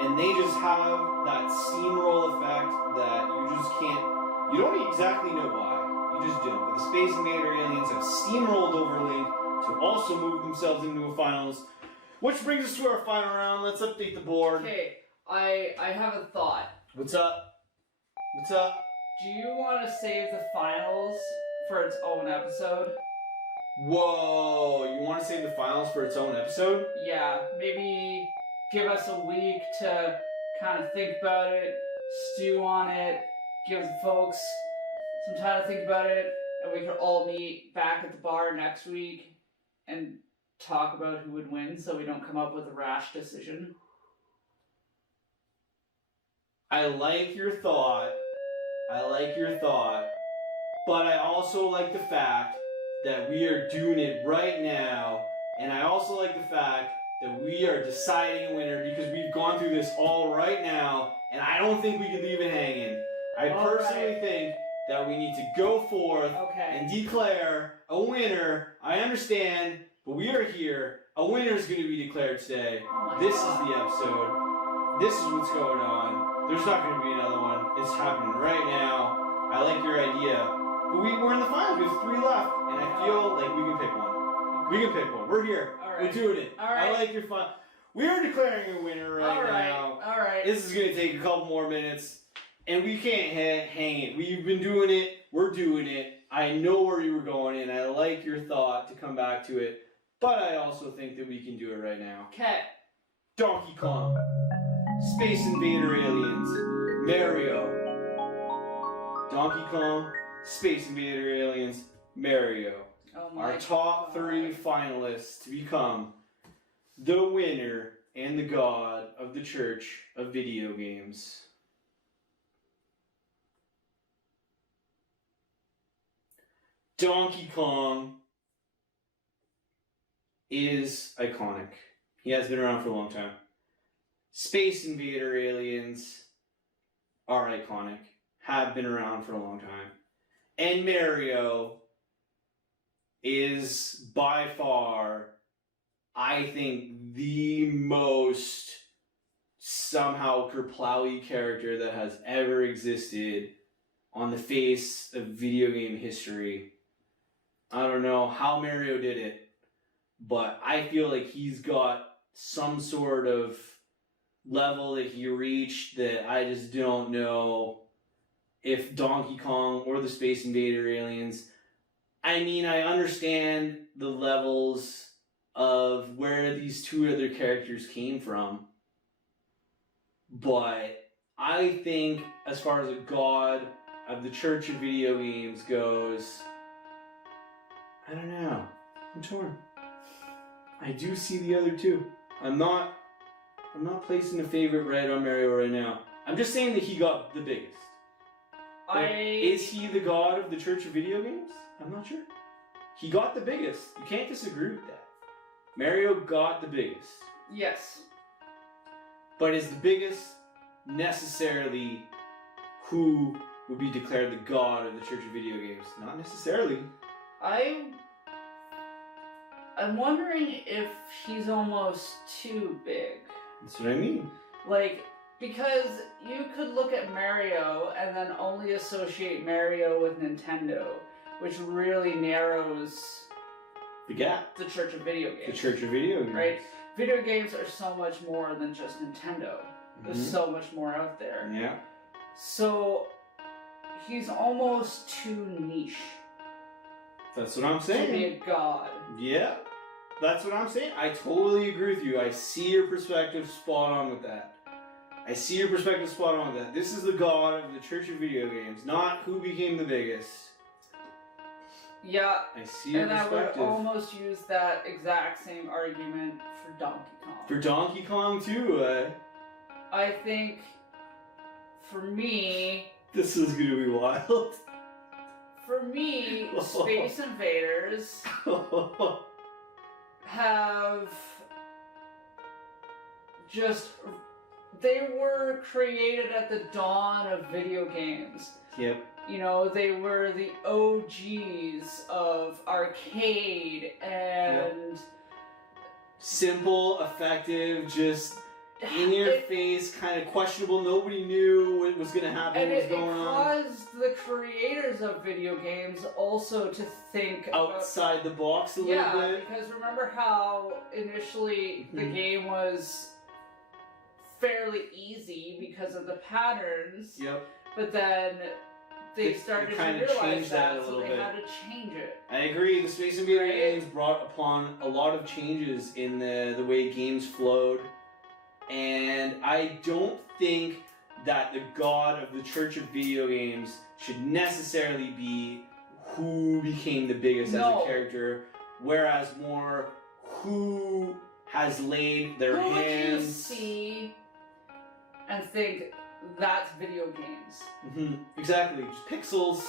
and they just have that steamroll effect that you just can't... You don't exactly know why. You just don't. But the Space Invader aliens have steamrolled over Link to also move themselves into a finals. Which brings us to our final round. Let's update the board. Okay, I have a thought. What's up? What's up? Do you want to save the finals for its own episode? Whoa, you want to save the finals for its own episode? Yeah, maybe give us a week to kind of think about it, stew on it, give the folks some time to think about it, and we can all meet back at the bar next week and talk about who would win so we don't come up with a rash decision. I like your thought. But I also like the fact that we are doing it right now. And I also like the fact that we are deciding a winner because we've gone through this all right now. And I don't think we can leave it hanging. I personally think that we need to go forth and declare a winner. I understand, but we are here. A winner is going to be declared today. This is the episode. This is what's going on. There's not going to be another one. It's happening right now. I like your idea. But we're in the finals. We have 3 left. And I feel like we can pick one. We can pick one. We're here. We're doing it. I like your fun. We are declaring a winner right now. Alright. This is going to take a couple more minutes. And we can't hang it. We've been doing it. We're doing it. I know where you were going, and I like your thought to come back to it. But I also think that we can do it right now. Okay. Donkey Kong. Space Invader Aliens. Mario. Donkey Kong. Space Invader Aliens. Mario. Oh my Our top 3 finalists to become the winner and the god of the Church of Video Games. Donkey Kong is iconic. He has been around for a long time. Space Invader aliens are iconic. Have been around for a long time. And Mario is by far, I think, the most somehow kerplowy character that has ever existed on the face of video game history. I don't know how Mario did it, but I feel like he's got some sort of level that he reached that I just don't know if Donkey Kong or the Space Invader aliens. I mean, I understand the levels of where these two other characters came from, but I think as far as a god of the Church of Video Games goes, I don't know. I'm torn. I do see the other two. I'm not placing a favorite right on Mario right now. I'm just saying that he got the biggest. Is he the god of the Church of Video Games? I'm not sure. He got the biggest. You can't disagree with that. Mario got the biggest. Yes. But is the biggest necessarily who would be declared the god of the Church of Video Games? Not necessarily. I'm wondering if he's almost too big. That's what I mean. Like, because you could look at Mario and then only associate Mario with Nintendo, which really narrows the gap. The Church of Video Games. The Church of Video Games. Right? Video games are so much more than just Nintendo. There's so much more out there. Yeah. So, he's almost too niche. That's what I'm saying. To be a god. Yeah. That's what I'm saying. I totally agree with you. I see your perspective spot on with that. This is the god of the Church of Video Games, not who became the biggest. Yeah. I see your perspective. And I would almost use that exact same argument for Donkey Kong. For Donkey Kong too, I think, for me... This is gonna be wild. For me, Space Invaders have just... They were created at the dawn of video games. Yep. You know, they were the OGs of arcade and... Simple, effective, just in your face, kind of questionable. Nobody knew what was going to happen, what was going on. And it caused the creators of video games also to think outside the box a little bit. Yeah, because remember how initially the game was fairly easy because of the patterns. Yep. But then they started to realize that, so they had to change it. I agree. The Space Invader games brought upon a lot of changes in the way games flowed. And I don't think that the god of the Church of Video Games should necessarily be who became the biggest as a character, whereas more who has laid their hands... Who would you see and think, that's video games? Mm-hmm. Exactly. Just pixels,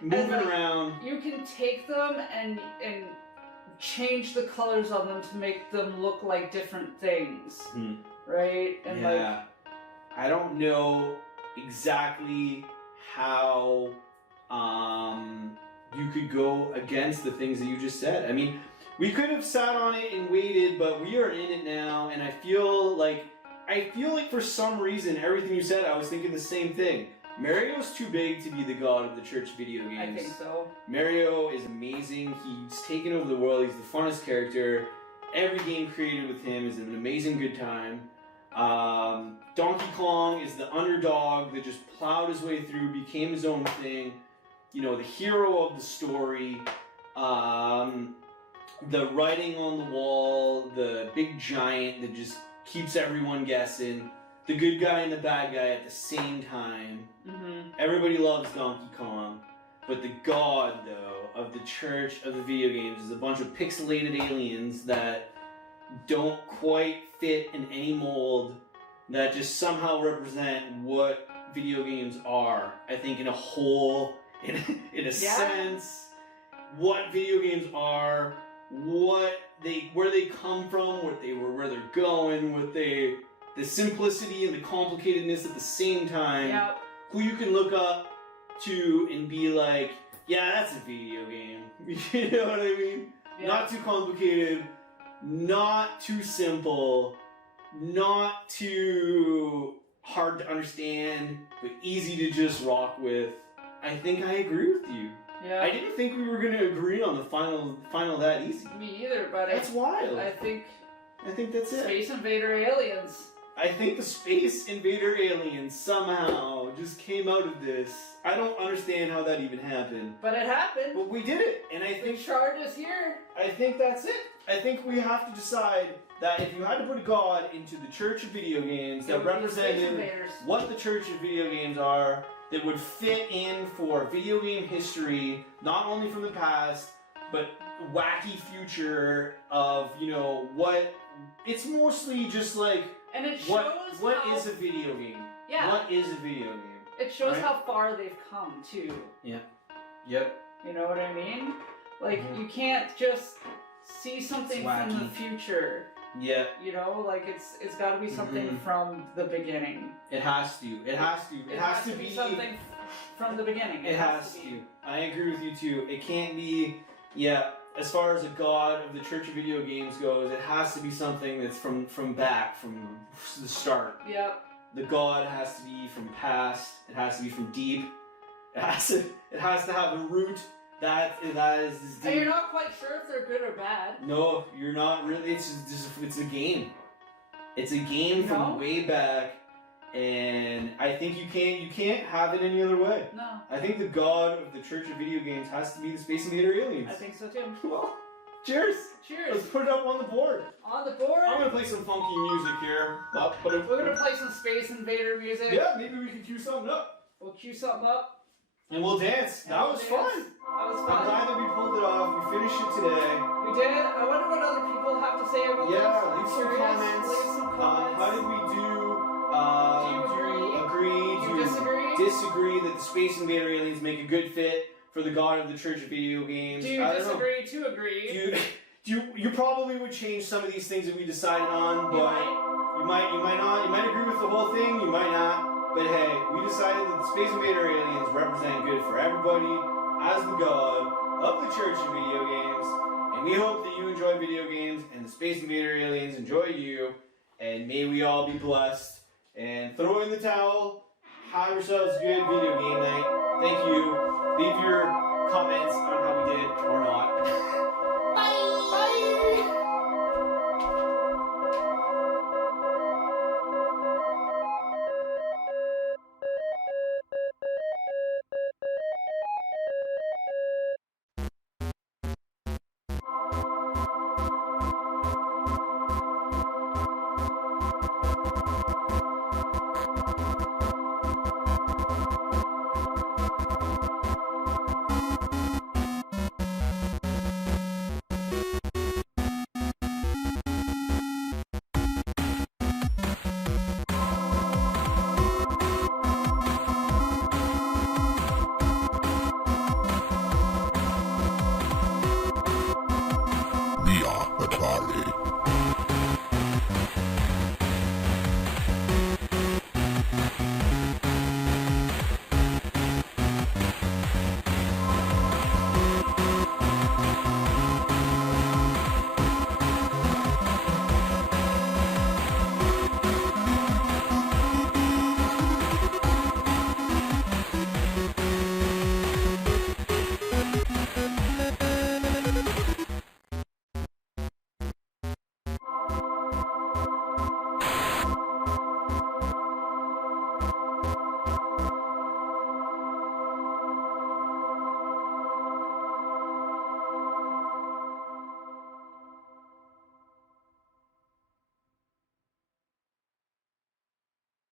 moving around. You can take them and change the colors on them to make them look like different things, right? And I don't know exactly how you could go against the things that you just said. I mean, we could have sat on it and waited, but we are in it now, and I feel like for some reason everything you said, I was thinking the same thing. Mario's too big to be the god of the Church of Video Games. I think so. Mario is amazing. He's taken over the world. He's the funnest character. Every game created with him is an amazing good time. Donkey Kong is the underdog that just plowed his way through, became his own thing. The hero of the story. The writing on the wall, the big giant that just keeps everyone guessing. The good guy and the bad guy at the same time. Everybody loves Donkey Kong. But the god, though, of the Church of the Video Games is a bunch of pixelated aliens that don't quite fit in any mold, that just somehow represent what video games are. I think in a whole, in a sense, what video games are, where they come from, where they're going, the simplicity and the complicatedness at the same time. Yep. Who you can look up to and be like, yeah, that's a video game. You know what I mean? Yep. Not too complicated, not too simple, not too hard to understand, but easy to just rock with. I think I agree with you. Yeah. I didn't think we were going to agree on the final that easy. Me either, but that's wild. I think I think that's it. Space Invader aliens. I think the Space Invader aliens somehow just came out of this. I don't understand how that even happened. But it happened. But we did it, and I The think charge is here. I think that's it. I think we have to decide that if you had to put a god into the Church of Video Games It that would be Space represented Invaders. what the Church of Video Games are, that would fit in for video game history, not only from the past, but wacky future of, you know, what... It's mostly just like... And it shows What how, is a video game? Yeah. What is a video game? It shows Right? how far they've come too. Yep. You know what I mean? Like Mhm. you can't just see something It's from the wacky. future. Yeah. You know, like it's got to be something Mhm. from the beginning. It has to. It has to. It has to be something from the beginning. It has be. to. I agree with you too. It can't be. Yeah. As far as a god of the Church of Video Games goes, it has to be something that's from the start. Yep. The god has to be from past. It has to be from deep. It has to have a root that is deep. And you're not quite sure if they're good or bad. No, you're not really. It's a game. It's a game from No? way back, and I think you can't have it any other way. No. I think the god of the Church of Video Games has to be the Space Invader aliens. I think so too. Well, cheers. Cheers. Let's put it up on the board. On the board. I'm gonna play some funky music here. We're gonna play some Space Invader music. Yeah, maybe we can cue something up, We'll cue something up. and we'll dance. And That we'll was dance. fun. That was I'm fun. glad that we pulled it off. We finished it today. We did. I wonder what other people have to say about this. Yeah, I'm leave some curious. comments. Leave some comments. How did we do? Do you agree? Do You you disagree? disagree that the Space Invader aliens make a good fit for the god of the Church of Video Games? Do you I don't know. disagree to agree? You probably would change some of these things that we decided on, You but might. you might not. You might agree with the whole thing. You might not. But hey, we decided that the Space Invader aliens represent good for everybody as the god of the Church of Video Games, and we hope that you enjoy video games and the Space Invader aliens enjoy you. And may we all be blessed. And throw in the towel. Have yourselves a good video game night.